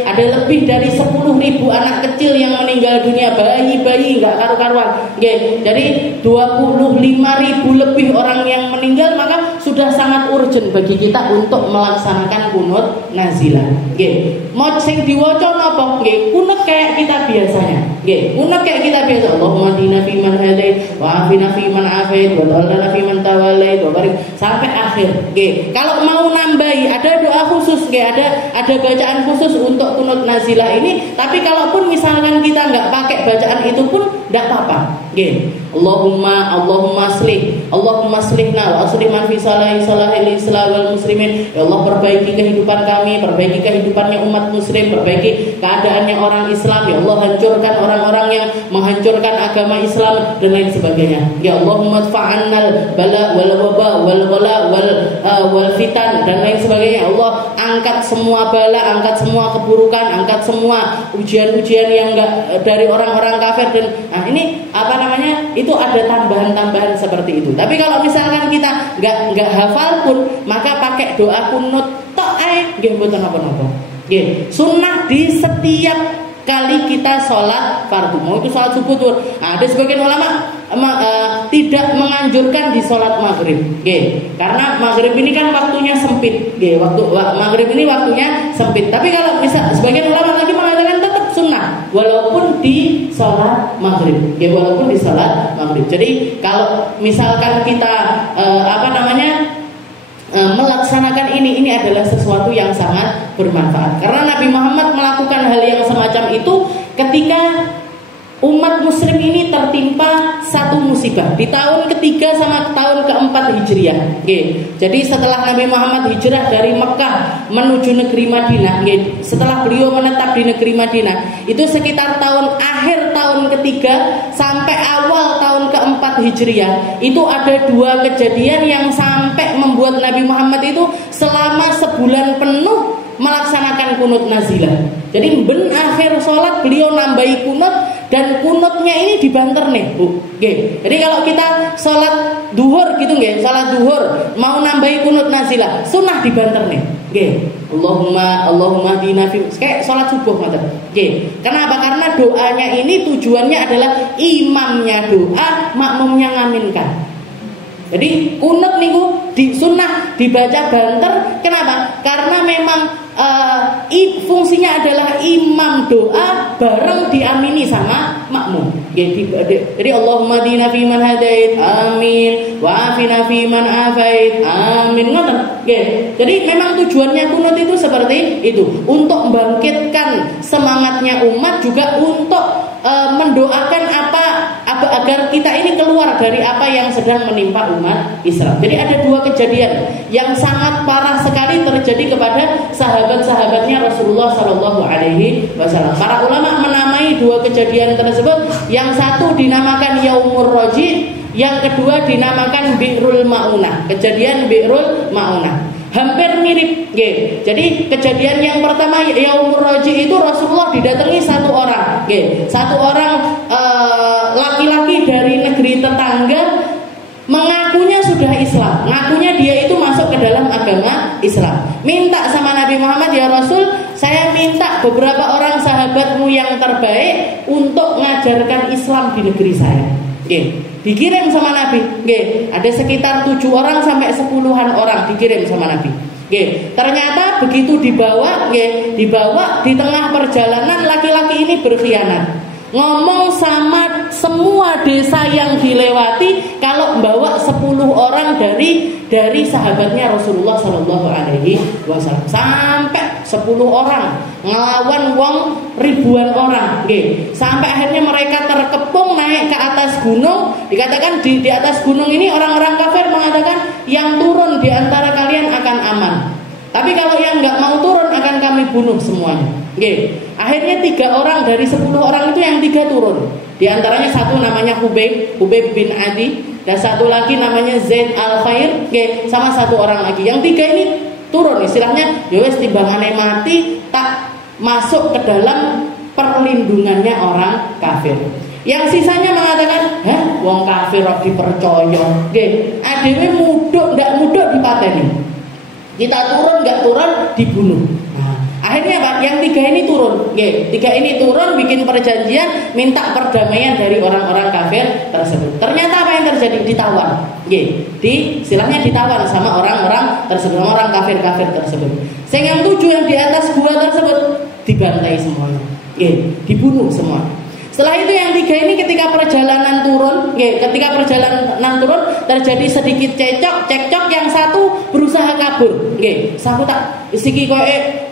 Ada lebih dari 10.000 anak kecil yang meninggal dunia, bayi-bayi enggak karu-karuan. Jadi 25.000 lebih orang yang meninggal, maka sudah sangat urgent bagi kita untuk melaksanakan kunut nazilah. Mau sing diwaca napa? Kunut kayak kita biasanya. Kunut kayak kita biasa. Allahumma hdina fiman hadait wa afina fiman afait wa tawallana fiman tawallait wa barik sampai akhir. Kalau mau nambahi ada doa khusus, ada bacaan khusus untuk kunut nazilah ini. Tapi kalaupun misalkan kita nggak pakai bacaan itu pun tidak apa-apa. Allahumma aslihna wa aslih man fi salahil islam wal muslimin. Ya Allah, perbaiki kehidupan kami, perbaiki kehidupannya umat muslim, perbaiki keadaannya orang Islam. Ya Allah, hancurkan orang-orang yang menghancurkan agama Islam dan lain sebagainya. Ya Allahumma dfa'annal bala wal waba wal ghala wal fitan dan lain sebagainya. Ya Allah, angkat semua bala, angkat semua keburukan, angkat semua ujian-ujian yang enggak dari orang-orang kafir. Dan ini itu ada tambahan-tambahan seperti itu. Tapi kalau misalkan kita nggak hafal pun, maka pakai doa kunut tok ae nggih mboten napa-napa. Sunnah di setiap kali kita sholat fardu, mau itu sholat subuh tuh. Ada sebagian ulama tidak menganjurkan di sholat maghrib, karena maghrib ini kan waktunya sempit, waktu maghrib ini waktunya sempit. Tapi kalau bisa sebagian ulama lagi mengatakan tetap sunnah walaupun di sholat maghrib, walaupun di sholat maghrib. Jadi kalau misalkan kita melaksanakan ini adalah sesuatu yang sangat bermanfaat, karena Nabi Muhammad melakukan hal yang semacam itu ketika umat muslim ini tertimpa satu musibah di tahun ketiga sama tahun keempat Hijriah. Jadi setelah Nabi Muhammad hijrah dari Mekah menuju negeri Madinah, setelah beliau menetap di negeri Madinah, itu sekitar akhir tahun ketiga sampai awal tahun keempat Hijriah, itu ada 2 kejadian yang sampai membuat Nabi Muhammad itu selama sebulan penuh melaksanakan kunut nazilah. Jadi akhir sholat beliau nambahi kunut, dan kunutnya ini dibanter nih, Bu. Jadi kalau kita sholat duhur gitu sholat duhur mau nambahi kunut nazilah, sunnah dibanter nih. Allahumma hdina fi, kayak sholat subuh ngoten. Kenapa? Karena doanya ini tujuannya adalah imamnya doa, makmumnya ngaminkan. Jadi kunut niku di sunnah dibaca banter. Kenapa? Karena memang fungsinya adalah imam doa bareng diamini sama makmum. Jadi Allahumma hdina fi man hadait, amin, wa afina fi man afait, amin. Jadi memang tujuannya kunut itu seperti itu, untuk membangkitkan semangatnya umat, juga untuk mendoakan agar kita ini keluar dari apa yang sedang menimpa umat Islam. Jadi ada dua kejadian yang sangat parah sekali terjadi kepada sahabat-sahabatnya Rasulullah Shallallahu Alaihi Wasallam. Para ulama menamai dua kejadian tersebut. Yang satu dinamakan Yaumur Roji, yang kedua dinamakan Bi'rul Ma'unah. Kejadian Bi'rul Ma'unah hampir mirip, jadi kejadian yang pertama Yaumur Roji itu Rasulullah didatangi satu orang, satu orang laki-laki dari negeri tetangga, mengakunya sudah Islam, mengakunya dia itu masuk ke dalam agama Islam. Minta sama Nabi Muhammad, ya Rasul, saya minta beberapa orang sahabatmu yang terbaik untuk mengajarkan Islam di negeri saya. Dikirim sama Nabi, ada sekitar 7 orang sampai 10-an orang dikirim sama Nabi. Ternyata begitu dibawa di tengah perjalanan laki-laki ini berkhianat. Ngomong sama semua desa yang dilewati kalau membawa 10 orang dari sahabatnya Rasulullah Shallallahu Alaihi Wasallam, sampai 10 orang ngelawan wong ribuan orang, sampai akhirnya mereka terkepung naik ke atas gunung. Dikatakan di atas gunung ini orang-orang kafir mengatakan yang turun di antara kalian akan aman, tapi kalau yang nggak mau turun akan kami bunuh semuanya. Akhirnya 3 orang dari 10 orang itu yang 3 turun. Di antaranya satu namanya Hubayb bin Adi, dan satu lagi namanya Zaid al-Khair, sama satu orang lagi. Yang 3 ini turun, istilahnya yowes timbangane mati tak masuk ke dalam perlindungannya orang kafir. Yang sisanya mengatakan, wong kafir kok dipercaya, adewe muduk ndak muduk dipateni. Kita turun nggak turun dibunuh. Akhirnya Pak, yang 3 ini turun, 3 ini turun bikin perjanjian, minta perdamaian dari orang-orang kafir tersebut. Ternyata apa yang terjadi? Ditawan, istilahnya ditawan sama orang-orang tersebut, orang kafir-kafir tersebut. Sehingga yang 7 yang di atas gua tersebut dibantai semuanya, dibunuh semua. Setelah itu yang 3 ini ketika perjalanan turun, terjadi sedikit cekcok, yang satu berusaha kabur, satu tak isiki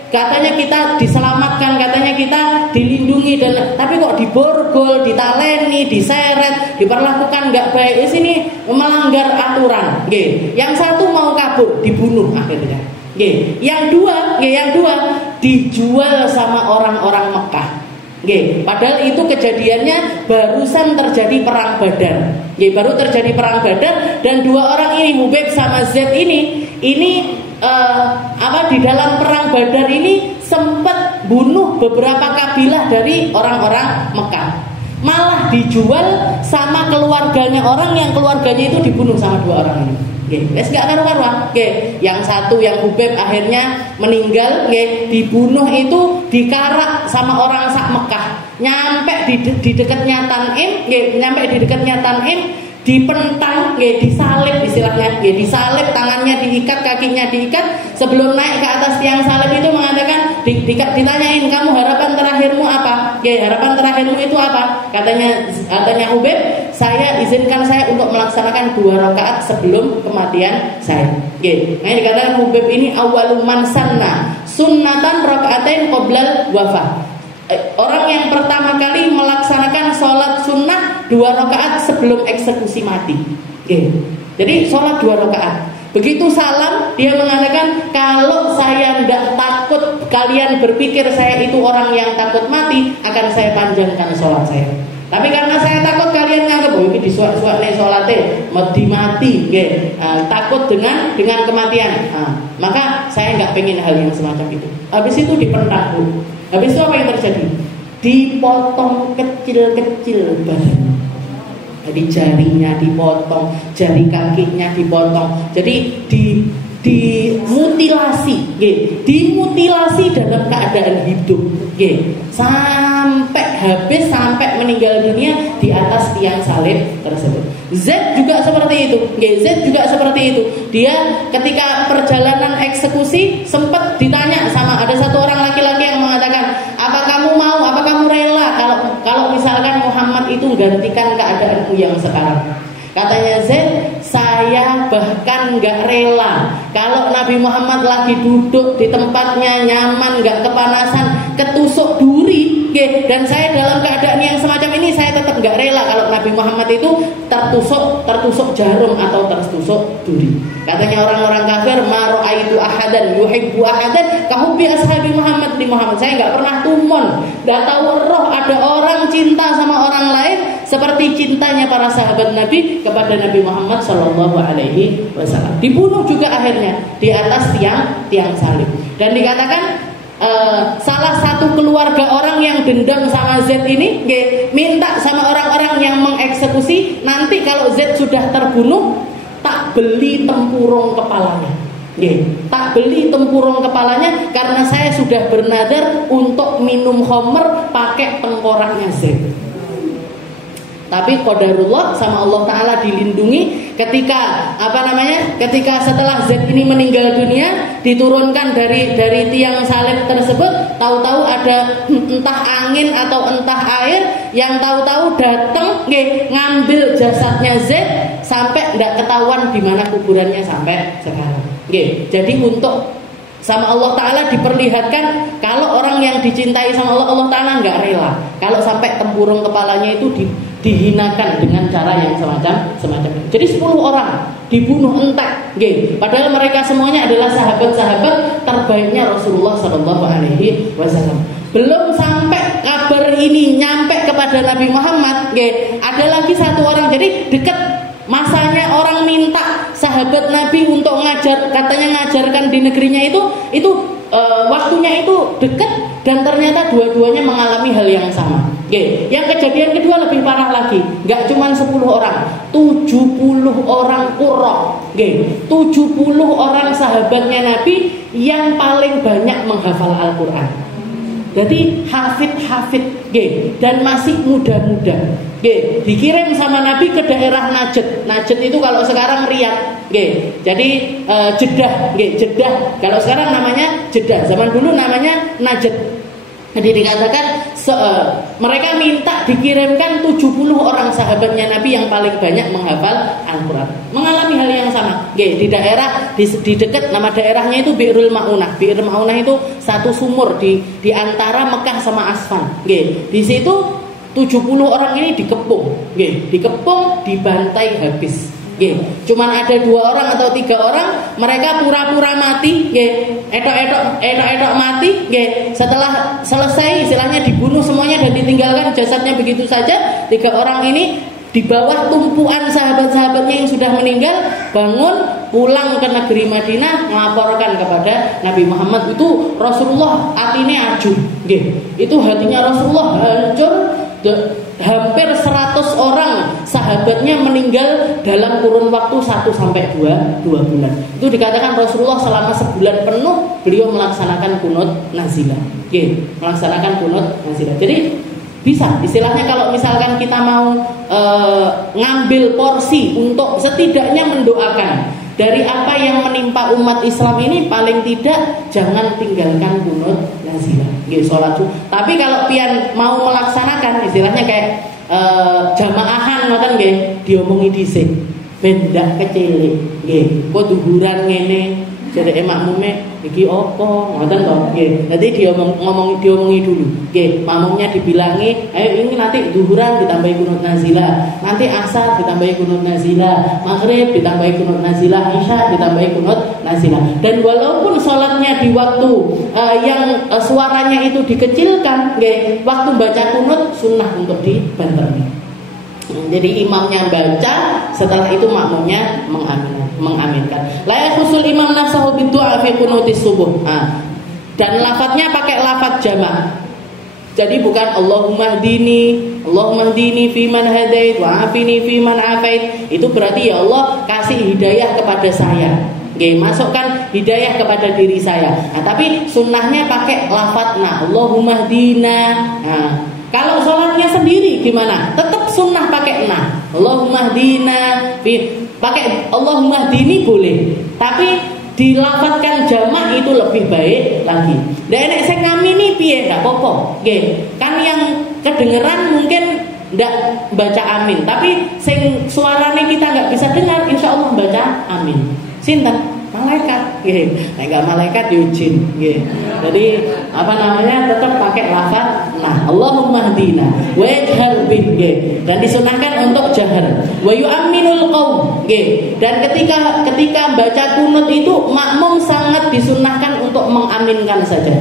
katanya kita diselamatkan, katanya kita dilindungi, tapi kok diborgol, ditaleni, diseret, diperlakukan nggak baik. Di sini melanggar aturan. Yang satu mau kabur, dibunuh akhirnya. Yang dua dijual sama orang-orang Mekah. Padahal itu kejadiannya barusan terjadi perang Badar. Baru terjadi perang Badar, dan 2 orang ini, Hubayb sama Zaid ini di dalam perang Badar ini sempat bunuh beberapa kabilah dari orang-orang Mekah. Malah dijual sama keluarganya orang yang keluarganya itu dibunuh sama 2 orang ini. Wes gak karuan. Yang satu yang Hubayb akhirnya meninggal, dibunuh itu dikarak sama orang sak Mekah. Nyampe di dekatnya Tanim, dipentang, disalib istilahnya, disalib, tangannya diikat, kakinya diikat. Sebelum naik ke atas tiang salib itu mengatakan, ditanyain, kamu harapan terakhirmu apa? Harapan terakhirmu itu apa? Katanya Hubayb, saya izinkan saya untuk melaksanakan 2 rakaat sebelum kematian saya. Nah, dikatakan Hubayb ini awwalu man sanna sunnatan rakaatain qoblal wafah. Orang yang pertama kali melaksanakan sholat sunnah 2 rakaat sebelum eksekusi mati. Jadi sholat 2 rakaat. Begitu salam, dia mengatakan, kalau saya tidak takut kalian berpikir saya itu orang yang takut mati, akan saya panjangkan sholat saya. Tapi karena saya takut kalian nganggep ini disuak-suak nih sholatnya mati, takut dengan kematian, maka saya nggak pengen hal yang semacam itu. Habis itu dipentang. Habis itu apa yang terjadi? Dipotong kecil-kecil badannya. Jadi jarinya dipotong, jari kakinya dipotong. Jadi dimutilasi, dimutilasi dalam keadaan hidup, sampai habis, sampai meninggal dunia di atas tiang salib tersebut. Zaid juga seperti itu. Dia ketika perjalanan eksekusi sempat ditanya sama ada satu orang laki-laki yang mengatakan, apa kamu mau, apa kamu rela kalau misalkan Muhammad itu gantikan keadaanmu yang sekarang? Katanya Zaid, saya bahkan gak rela kalau Nabi Muhammad lagi duduk di tempatnya nyaman, gak kepanasan, ketusuk duri, dan saya dalam keadaan yang semacam ini, saya tetap nggak rela kalau Nabi Muhammad itu tertusuk jarum atau tertusuk duri. Katanya orang-orang kafir, ma ra'aitu ahadan yuhibbu ahadan kahubbi ashabi Muhammad di Muhammad. Saya nggak pernah tumon, nggak tahu roh ada orang cinta sama orang lain seperti cintanya para sahabat Nabi kepada Nabi Muhammad Shallallahu Alaihi Wasallam. Dibunuh juga akhirnya di atas tiang salib. Dan dikatakan salah satu keluarga orang yang dendam sama Z ini minta sama orang-orang yang mengeksekusi, nanti kalau Z sudah terbunuh tak beli tempurung kepalanya. Tak beli tempurung kepalanya karena saya sudah bernadar untuk minum khamr pakai tengkoraknya Z. Tapi qadarullah sama Allah Ta'ala dilindungi ketika ketika setelah Z ini meninggal dunia, diturunkan dari tiang salib tersebut, tahu-tahu ada entah angin atau entah air yang tahu-tahu datang ngambil jasadnya Z sampai tidak ketahuan di mana kuburannya sampai sekarang. Jadi untuk sama Allah Ta'ala diperlihatkan kalau orang yang dicintai sama Allah Ta'ala nggak rela kalau sampai tempurung kepalanya itu dihinakan dengan cara yang semacam itu. Jadi 10 orang dibunuh entek, padahal mereka semuanya adalah sahabat-sahabat terbaiknya Rasulullah Shallallahu Alaihi Wasallam. Belum sampai kabar ini nyampe kepada Nabi Muhammad, ada lagi satu orang. Jadi dekat masanya orang minta sahabat Nabi untuk katanya ngajarkan di negerinya itu waktunya itu dekat, dan ternyata dua-duanya mengalami hal yang sama. Yang kejadian kedua lebih parah lagi, nggak cuma 10 orang, 70 orang qurra, 70 orang sahabatnya Nabi yang paling banyak menghafal Al-Quran. Jadi hafid, dan masih muda-muda, dikirim sama Nabi ke daerah Najd. Najd itu kalau sekarang Riyadh, jadi Jeddah. Kalau sekarang namanya Jeddah, zaman dulu namanya Najd. Jadi dikatakan mereka minta dikirimkan 70 orang sahabatnya Nabi yang paling banyak menghafal Al-Quran, mengalami hal yang sama. Di daerah di dekat, nama daerahnya itu Bi'rul Ma'unah. Bi'rul Ma'unah itu satu sumur di antara Mekah sama Asfan. Di situ 70 orang ini dikepung, dibantai habis. Cuman ada 2 orang atau 3 orang, mereka pura-pura mati, edok mati, setelah selesai istilahnya dibunuh semuanya dan ditinggalkan jasadnya begitu saja. 3 orang ini di bawah tumpuan sahabat-sahabatnya yang sudah meninggal, bangun pulang ke negeri Madinah, melaporkan kepada Nabi Muhammad. Itu Rasulullah hatinya acuh, itu hatinya Rasulullah hancur. Hampir 100 orang sahabatnya meninggal dalam kurun waktu 1 sampai 2 bulan. Itu dikatakan Rasulullah selama sebulan penuh beliau melaksanakan kunut nazilah. Melaksanakan kunut nazilah. Jadi bisa istilahnya kalau misalkan kita mau ngambil porsi untuk setidaknya mendoakan dari apa yang menimpa umat Islam ini, paling tidak jangan tinggalkan kunut nazilah, sholat subuh. Tapi kalau pian mau melaksanakan istilahnya kayak jamaahan ngoten diomongi dhisik ben ndak kecil kok duhuran ngene jadi makmume iki opo ngoten to nanti diomongi dulu makmumnya dibilangi ayo ini nanti duhuran ditambahi kunut nazilah, nanti asar ditambahi kunut nazilah, maghrib ditambahi kunut nazilah, isya ditambahi kunut nazilah. Dan walaupun sholatnya di waktu yang suaranya itu dikecilkan, waktu baca kunut sunnah untuk dibanternya. Jadi imamnya baca, setelah itu makmumnya mengaminkan. La yakhusul imam nafsahu bidu'a fi qunutis subuh. Dan lafadznya pakai lafadz jamak. Jadi bukan Allahumma hdini fi man hadait wa afini fi man afait. Itu berarti ya Allah kasih hidayah kepada saya. Masukkan hidayah kepada diri saya. Tapi sunnahnya pakai lafadzna Allahumma hdina. Kalau sholatnya sendiri gimana? Tetap sunnah pakai nah. Allahumma hdina, pakai Allahumma hdini boleh, tapi dilafadzkan jamak itu lebih baik lagi. Dan nek sing ngamini piye ndak apa-apa. Kan yang kedengeran mungkin ndak baca amin, tapi sing suarane kita nggak bisa dengar, insya Allah baca amin. Sinten? Malaikat. nggih. Nek enggak malaikat yo jin, nggih. Jadi tetap pakai lafaz nah. Allahumma hdina wa ijhar bih, nggih. Dan disunahkan untuk jahar. Wa yu'minul qaum, nggih. Dan ketika baca kunut itu makmum sangat disunahkan untuk mengaminkan saja.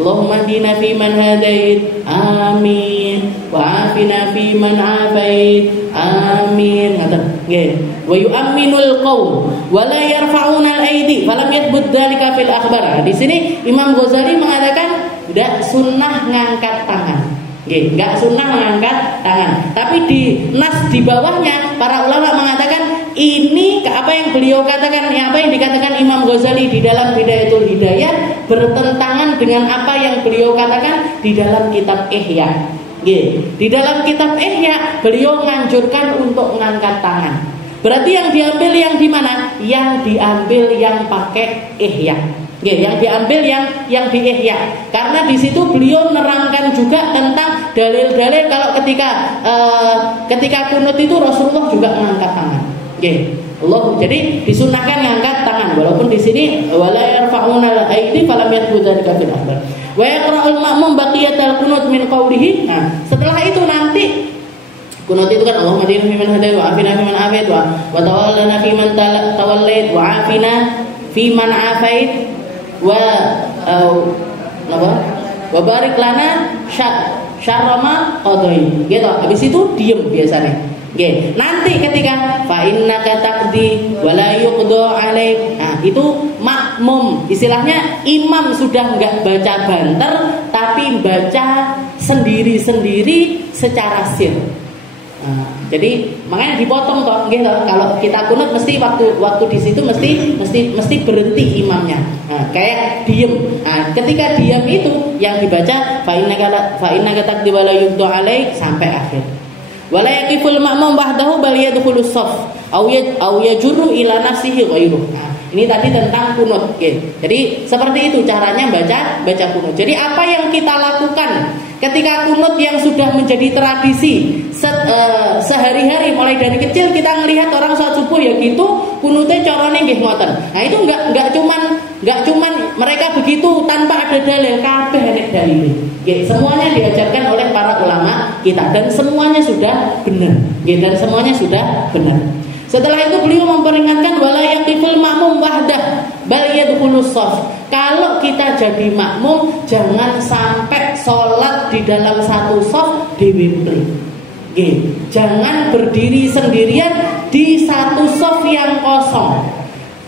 Allahumma hdina fi man hadait, amin. Wa afina fi man afait, amin. Ngaten nggih. Wa yu'minul qaum wa la yarfa'una al-aidi falam yathbut dzalika fil akhbar. Di sini Imam Ghazali mengatakan tidak sunnah ngangkat tangan. Nggih, enggak sunnah mengangkat tangan. Tapi di nas di bawahnya para ulama mengatakan ini apa yang beliau katakan, apa yang dikatakan Imam Ghazali di dalam Bidayatul Hidayah bertentangan dengan apa yang beliau katakan di dalam kitab Ihya. Nggih, di dalam kitab Ihya beliau menganjurkan untuk mengangkat tangan. Berarti yang diambil yang di mana? Yang diambil yang pakai Ihya. Nggih, yang diambil yang di Ihya. Karena di situ beliau menerangkan juga tentang dalil-dalil kalau ketika kunut itu Rasulullah juga mengangkat tangan. Nggih. Jadi disunahkan mengangkat tangan walaupun di sini wala yarfa'una al-aidi falam yathbut dzalika fil akhbar. Wa yaqra'ul ma'mum baqiyatal qunut min qawlihi. Nah, setelah itu nanti kunut itu kan Allahumma hdina fiman hadait wa afina fiman afait wa tawallana fiman tawallait wa afina fiman afait wa barik lana syarra ma qadai. Gitu. Habis itu diem biasanya. Oke. Nanti ketika fa innaka taqdi wa la yuqda alaik. Nah, itu makmum. Istilahnya imam sudah enggak baca banter tapi baca sendiri-sendiri secara sir. Nah, jadi makanya dipotong toh, gitu. Kalau kita kunut mesti waktu di situ mesti berhenti imamnya. Nah, kayak diem. Nah, ketika diam itu yang dibaca fa innaka taqdi wa la yuqda alaik sampai akhir. Wala yaqiful ma'mum wahdahu bal yadkhulus shaff aw yajurru ila nafsihi ghairuh. Nah, ini tadi tentang kunut. Jadi seperti itu caranya baca kunut. Jadi apa yang kita lakukan ketika kunut yang sudah menjadi tradisi sehari-hari mulai dari kecil kita melihat orang sholat subuh ya gitu kunutnya carane nggih ngoten. Nah, itu enggak cuman mereka begitu tanpa ada dalil, kabeh nek dalil. Semuanya diajarkan oleh para ulama kita dan semuanya sudah benar. Dan semuanya sudah benar. Setelah itu beliau memperingatkan wala yaqiful ma'mum wahdah bal yadkhulus shaff. Kalau kita jadi makmum jangan sampai sholat di dalam satu shaf diwimpli. Jangan berdiri sendirian di satu shaf yang kosong.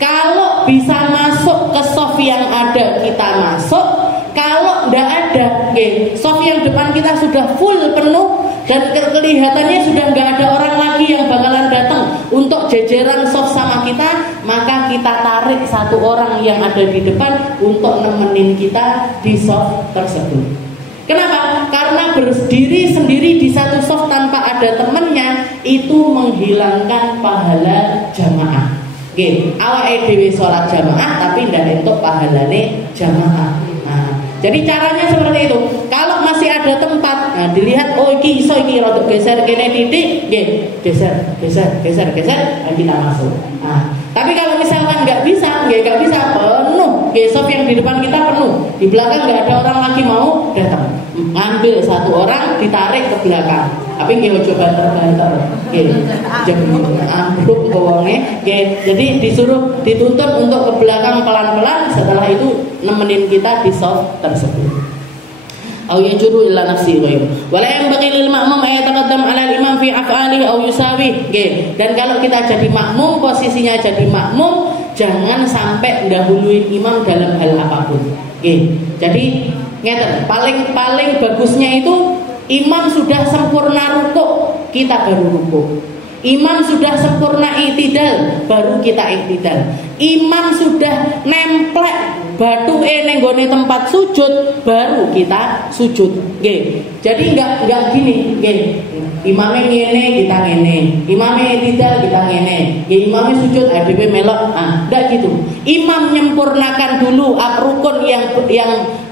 Kalau bisa masuk ke shaf yang ada kita masuk. Kalau tidak ada, shaf yang depan kita sudah full penuh dan kelihatannya sudah nggak ada orang lagi yang bakalan datang untuk jejeran shaf sama kita, maka kita tarik satu orang yang ada di depan untuk nemenin kita di shaf tersebut. Kenapa? Karena berdiri sendiri di satu shaf tanpa ada temannya itu menghilangkan pahala jamaah. Awake dhewe salat jamaah tapi ndak entuk pahalane jamaah. Jadi caranya seperti itu. Kalau masih ada tempat, nah dilihat iki iso iki rada geser kene titik, geser, dan kita masuk. Nah, tapi kalau misalkan nggak bisa penuh, shaf yang di depan kita penuh, di belakang nggak ada orang lagi mau datang, ngambil satu orang ditarik ke belakang. Tapi nggih coba terbanter, ambruk wonge, jadi dituntut untuk ke belakang pelan-pelan. Setelah itu nemenin kita di shaf tersebut. Aw yajuru ila nafsi ghairu. Wala yanbaghi lil ma'mum ay yataqaddam 'ala al-imam fi af'alihi aw yusawi. Dan kalau kita jadi makmum, posisinya jadi makmum, jangan sampai mendahului imam dalam hal apapun. Jadi ngeten, paling bagusnya itu imam sudah sempurna rukuk, kita baru rukuk. Imam sudah sempurna i'tidal, baru kita i'tidal. Imam sudah nemplek batu ning nggone tempat sujud, baru kita sujud. Jadi enggak gini, Imamnya ngene kita ngene, imamnya i'tidal kita ngene, imamnya sujud dhewe melok. Enggak gitu. Imam menyempurnakan dulu rukun yang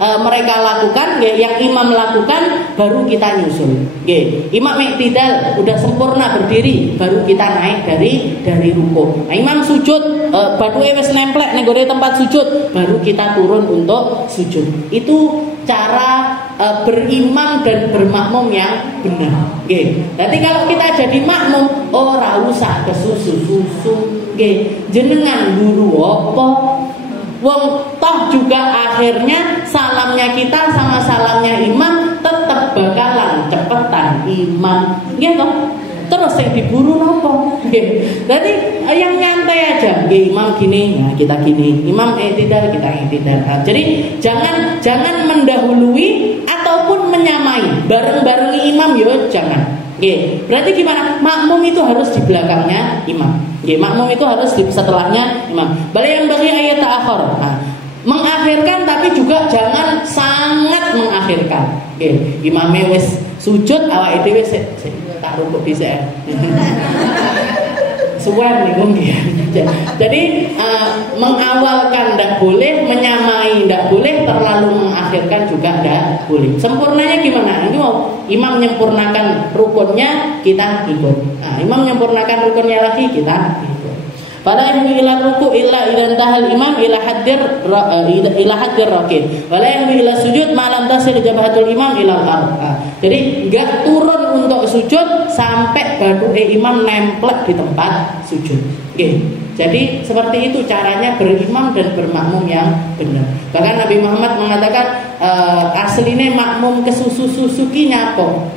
mereka lakukan, yang imam lakukan, baru kita nyusul. Imam i'tidal udah sempurna berdiri, baru kita naik dari ruku. Nah, imam sujud bathuke wis nemplek ning gone tempat sujud, baru kita turun untuk sujud. Itu cara berimam dan bermakmum yang benar. Nggih. Jadi kalau kita jadi makmum ora usah kesusu-susu. Nggih. Jenengan guru apa? Wong toh juga akhirnya salamnya kita sama salamnya imam tetap bakalan cepetan imam. Nggih toh? Terus yang diburu nopo? Jadi yang nyantai aja. Imam gini, nah kita gini. Imam tidak, kita tidak. Nah, jadi jangan mendahului ataupun menyamai. Bareng-barengi imam yo jangan. Berarti gimana? Makmum itu harus di belakangnya imam. Makmum itu harus di setelahnya imam. Bala yang bagi ayat ta'akhir. Nah, mengakhirkan tapi juga jangan sangat mengakhirkan. Imamnya wis sujud awake dhewe tak rukuk dhisik. Suwan niku nggih. Jadi mengawalkan tidak boleh, menyamai tidak boleh, terlalu mengakhirkan juga tidak boleh. Sempurnanya gimana? Ini mau imam menyempurnakan rukunnya, kita ikut. Nah, imam menyempurnakan rukunnya lagi, kita ikut. Fala yahwi ila ruku illa idan tahal imam ila haddir rakib. Wala yahwi ila sujud ma lam tasil jabhatul imam ila al-ard. Jadi enggak turun untuk sujud sampai bathuke imam nemplek di tempat sujud. Jadi seperti itu caranya berimam dan bermakmum yang benar. Bahkan Nabi Muhammad mengatakan aslinya makmum kesusu-susu ki nyapo.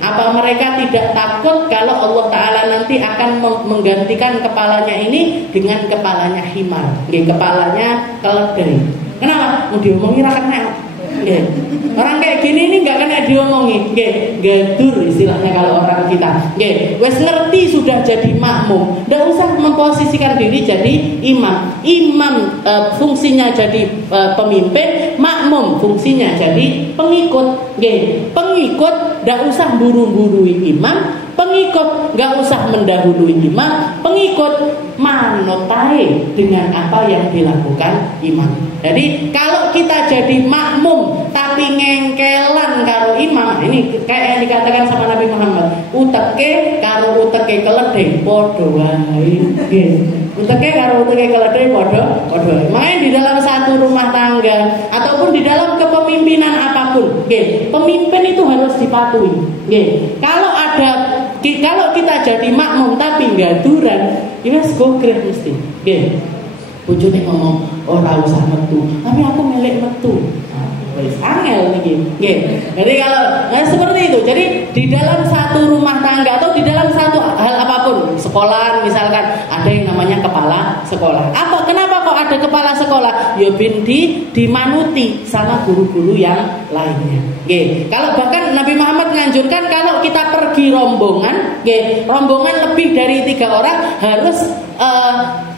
Apa mereka tidak takut kalau Allah Ta'ala nanti akan menggantikan kepalanya ini dengan kepalanya himar, kepalanya keledai. Kenapa? Mau diomongi ra kena. Orang kayak gini ini nggak kena diomongi, gadur istilahnya kalau orang kita. Wes ngerti sudah jadi makmum, nggak usah memposisikan diri jadi imam. Imam fungsinya jadi pemimpin, makmum fungsinya jadi pengikut. Pengikut nggak usah buru-burui imam, pengikut nggak usah mendahului imam, pengikut manut tae dengan apa yang dilakukan imam. Jadi kalau kita jadi makmum tapi ngengkelan karo imam, ini kayak yang dikatakan sama Nabi Muhammad, uteke karo uteke keledai padha wae. Uteke karo uteke keledai padha wae. Makanya di dalam satu rumah tangga ataupun di dalam kepemimpinan apapun, pemimpin itu harus dipatuhi. Kalau kita jadi makmum tapi gaduran, ya wis gogreh mesti. Bojone ngomong ora usah metu, tapi aku melek metu. Wis angel niki. Jadi kalau seperti itu. Jadi di dalam satu rumah tangga atau di dalam satu hal apapun, sekolah misalkan ada yang namanya kepala sekolah. Kenapa kok ada kepala sekolah? Ya dimanuti sama guru-guru yang lainnya. Kalau bahkan Nabi Muhammad menganjurkan kalau kita pergi rombongan, rombongan lebih dari 3 orang harus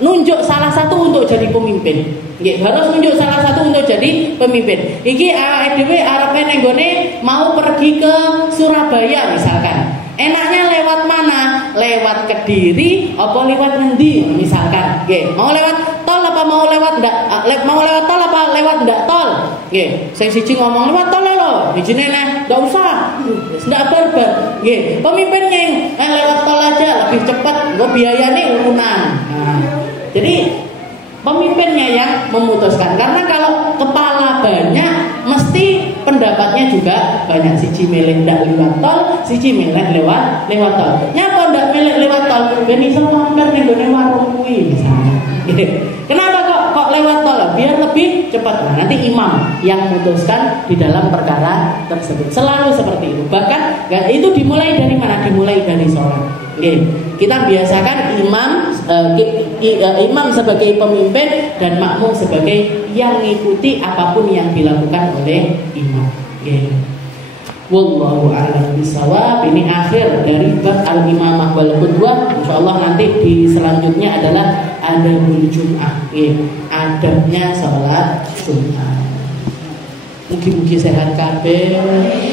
nunjuk salah satu untuk jadi pemimpin. Harus nunjuk salah satu untuk jadi pemimpin. Iki dhewe arepe ning gone mau pergi ke Surabaya misalkan. Enaknya lewat mana? Lewat Kediri apa lewat ngendi misalkan. Mau lewat tol apa mau lewat mau lewat tol apa lewat ndak tol? Sing siji ngomong lewat tol lho, dijine ndak usah. Ndak barbar. Pemimpin yang lewat tol aja lebih cepat, nggo biayane urunan. Nah, jadi pemimpinnya yang memutuskan. Karena kalau kepala banyak, mesti pendapatnya juga banyak. Siji milih ndak lewat tol, siji milih lewat tol. Nyapa ndak milih lewat tol? Ben iso mampir ning gone warung kuwi misalnya. Kenapa kok lewat tol? Biar lebih cepat. Nah, nanti imam yang memutuskan di dalam perkara tersebut. Selalu seperti itu. Bahkan itu dimulai dari mana? Dimulai dari sholat. Kita biasakan imam sebagai pemimpin dan makmum sebagai yang mengikuti apapun yang dilakukan oleh imam. Wallahu a'lam bishawab. Ini akhir dari bab al-imamah wal qudwah. Insyaallah nanti di selanjutnya adalah adabul Jum'ah. Adabnya salat Jumat. Mugi-mugi sehat kabeh,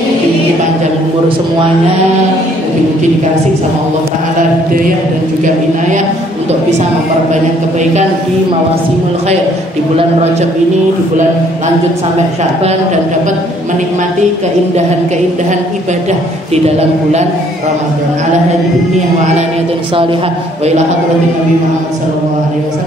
mugi-mugi panjang umur semuanya, mugi-mugi dikasih sama Allah Ta'ala hidayah dan juga inayah untuk bisa memperbanyak kebaikan di mawasimul khair, di bulan Rajab ini, di bulan lanjut sampai Sya'ban, dan dapat menikmati keindahan-keindahan ibadah di dalam bulan Ramadan. Ala hadhihi niyyah wa ala niyatin salihah wa ila hadratin Nabi Muhammad sallallahu alaihi wasallam.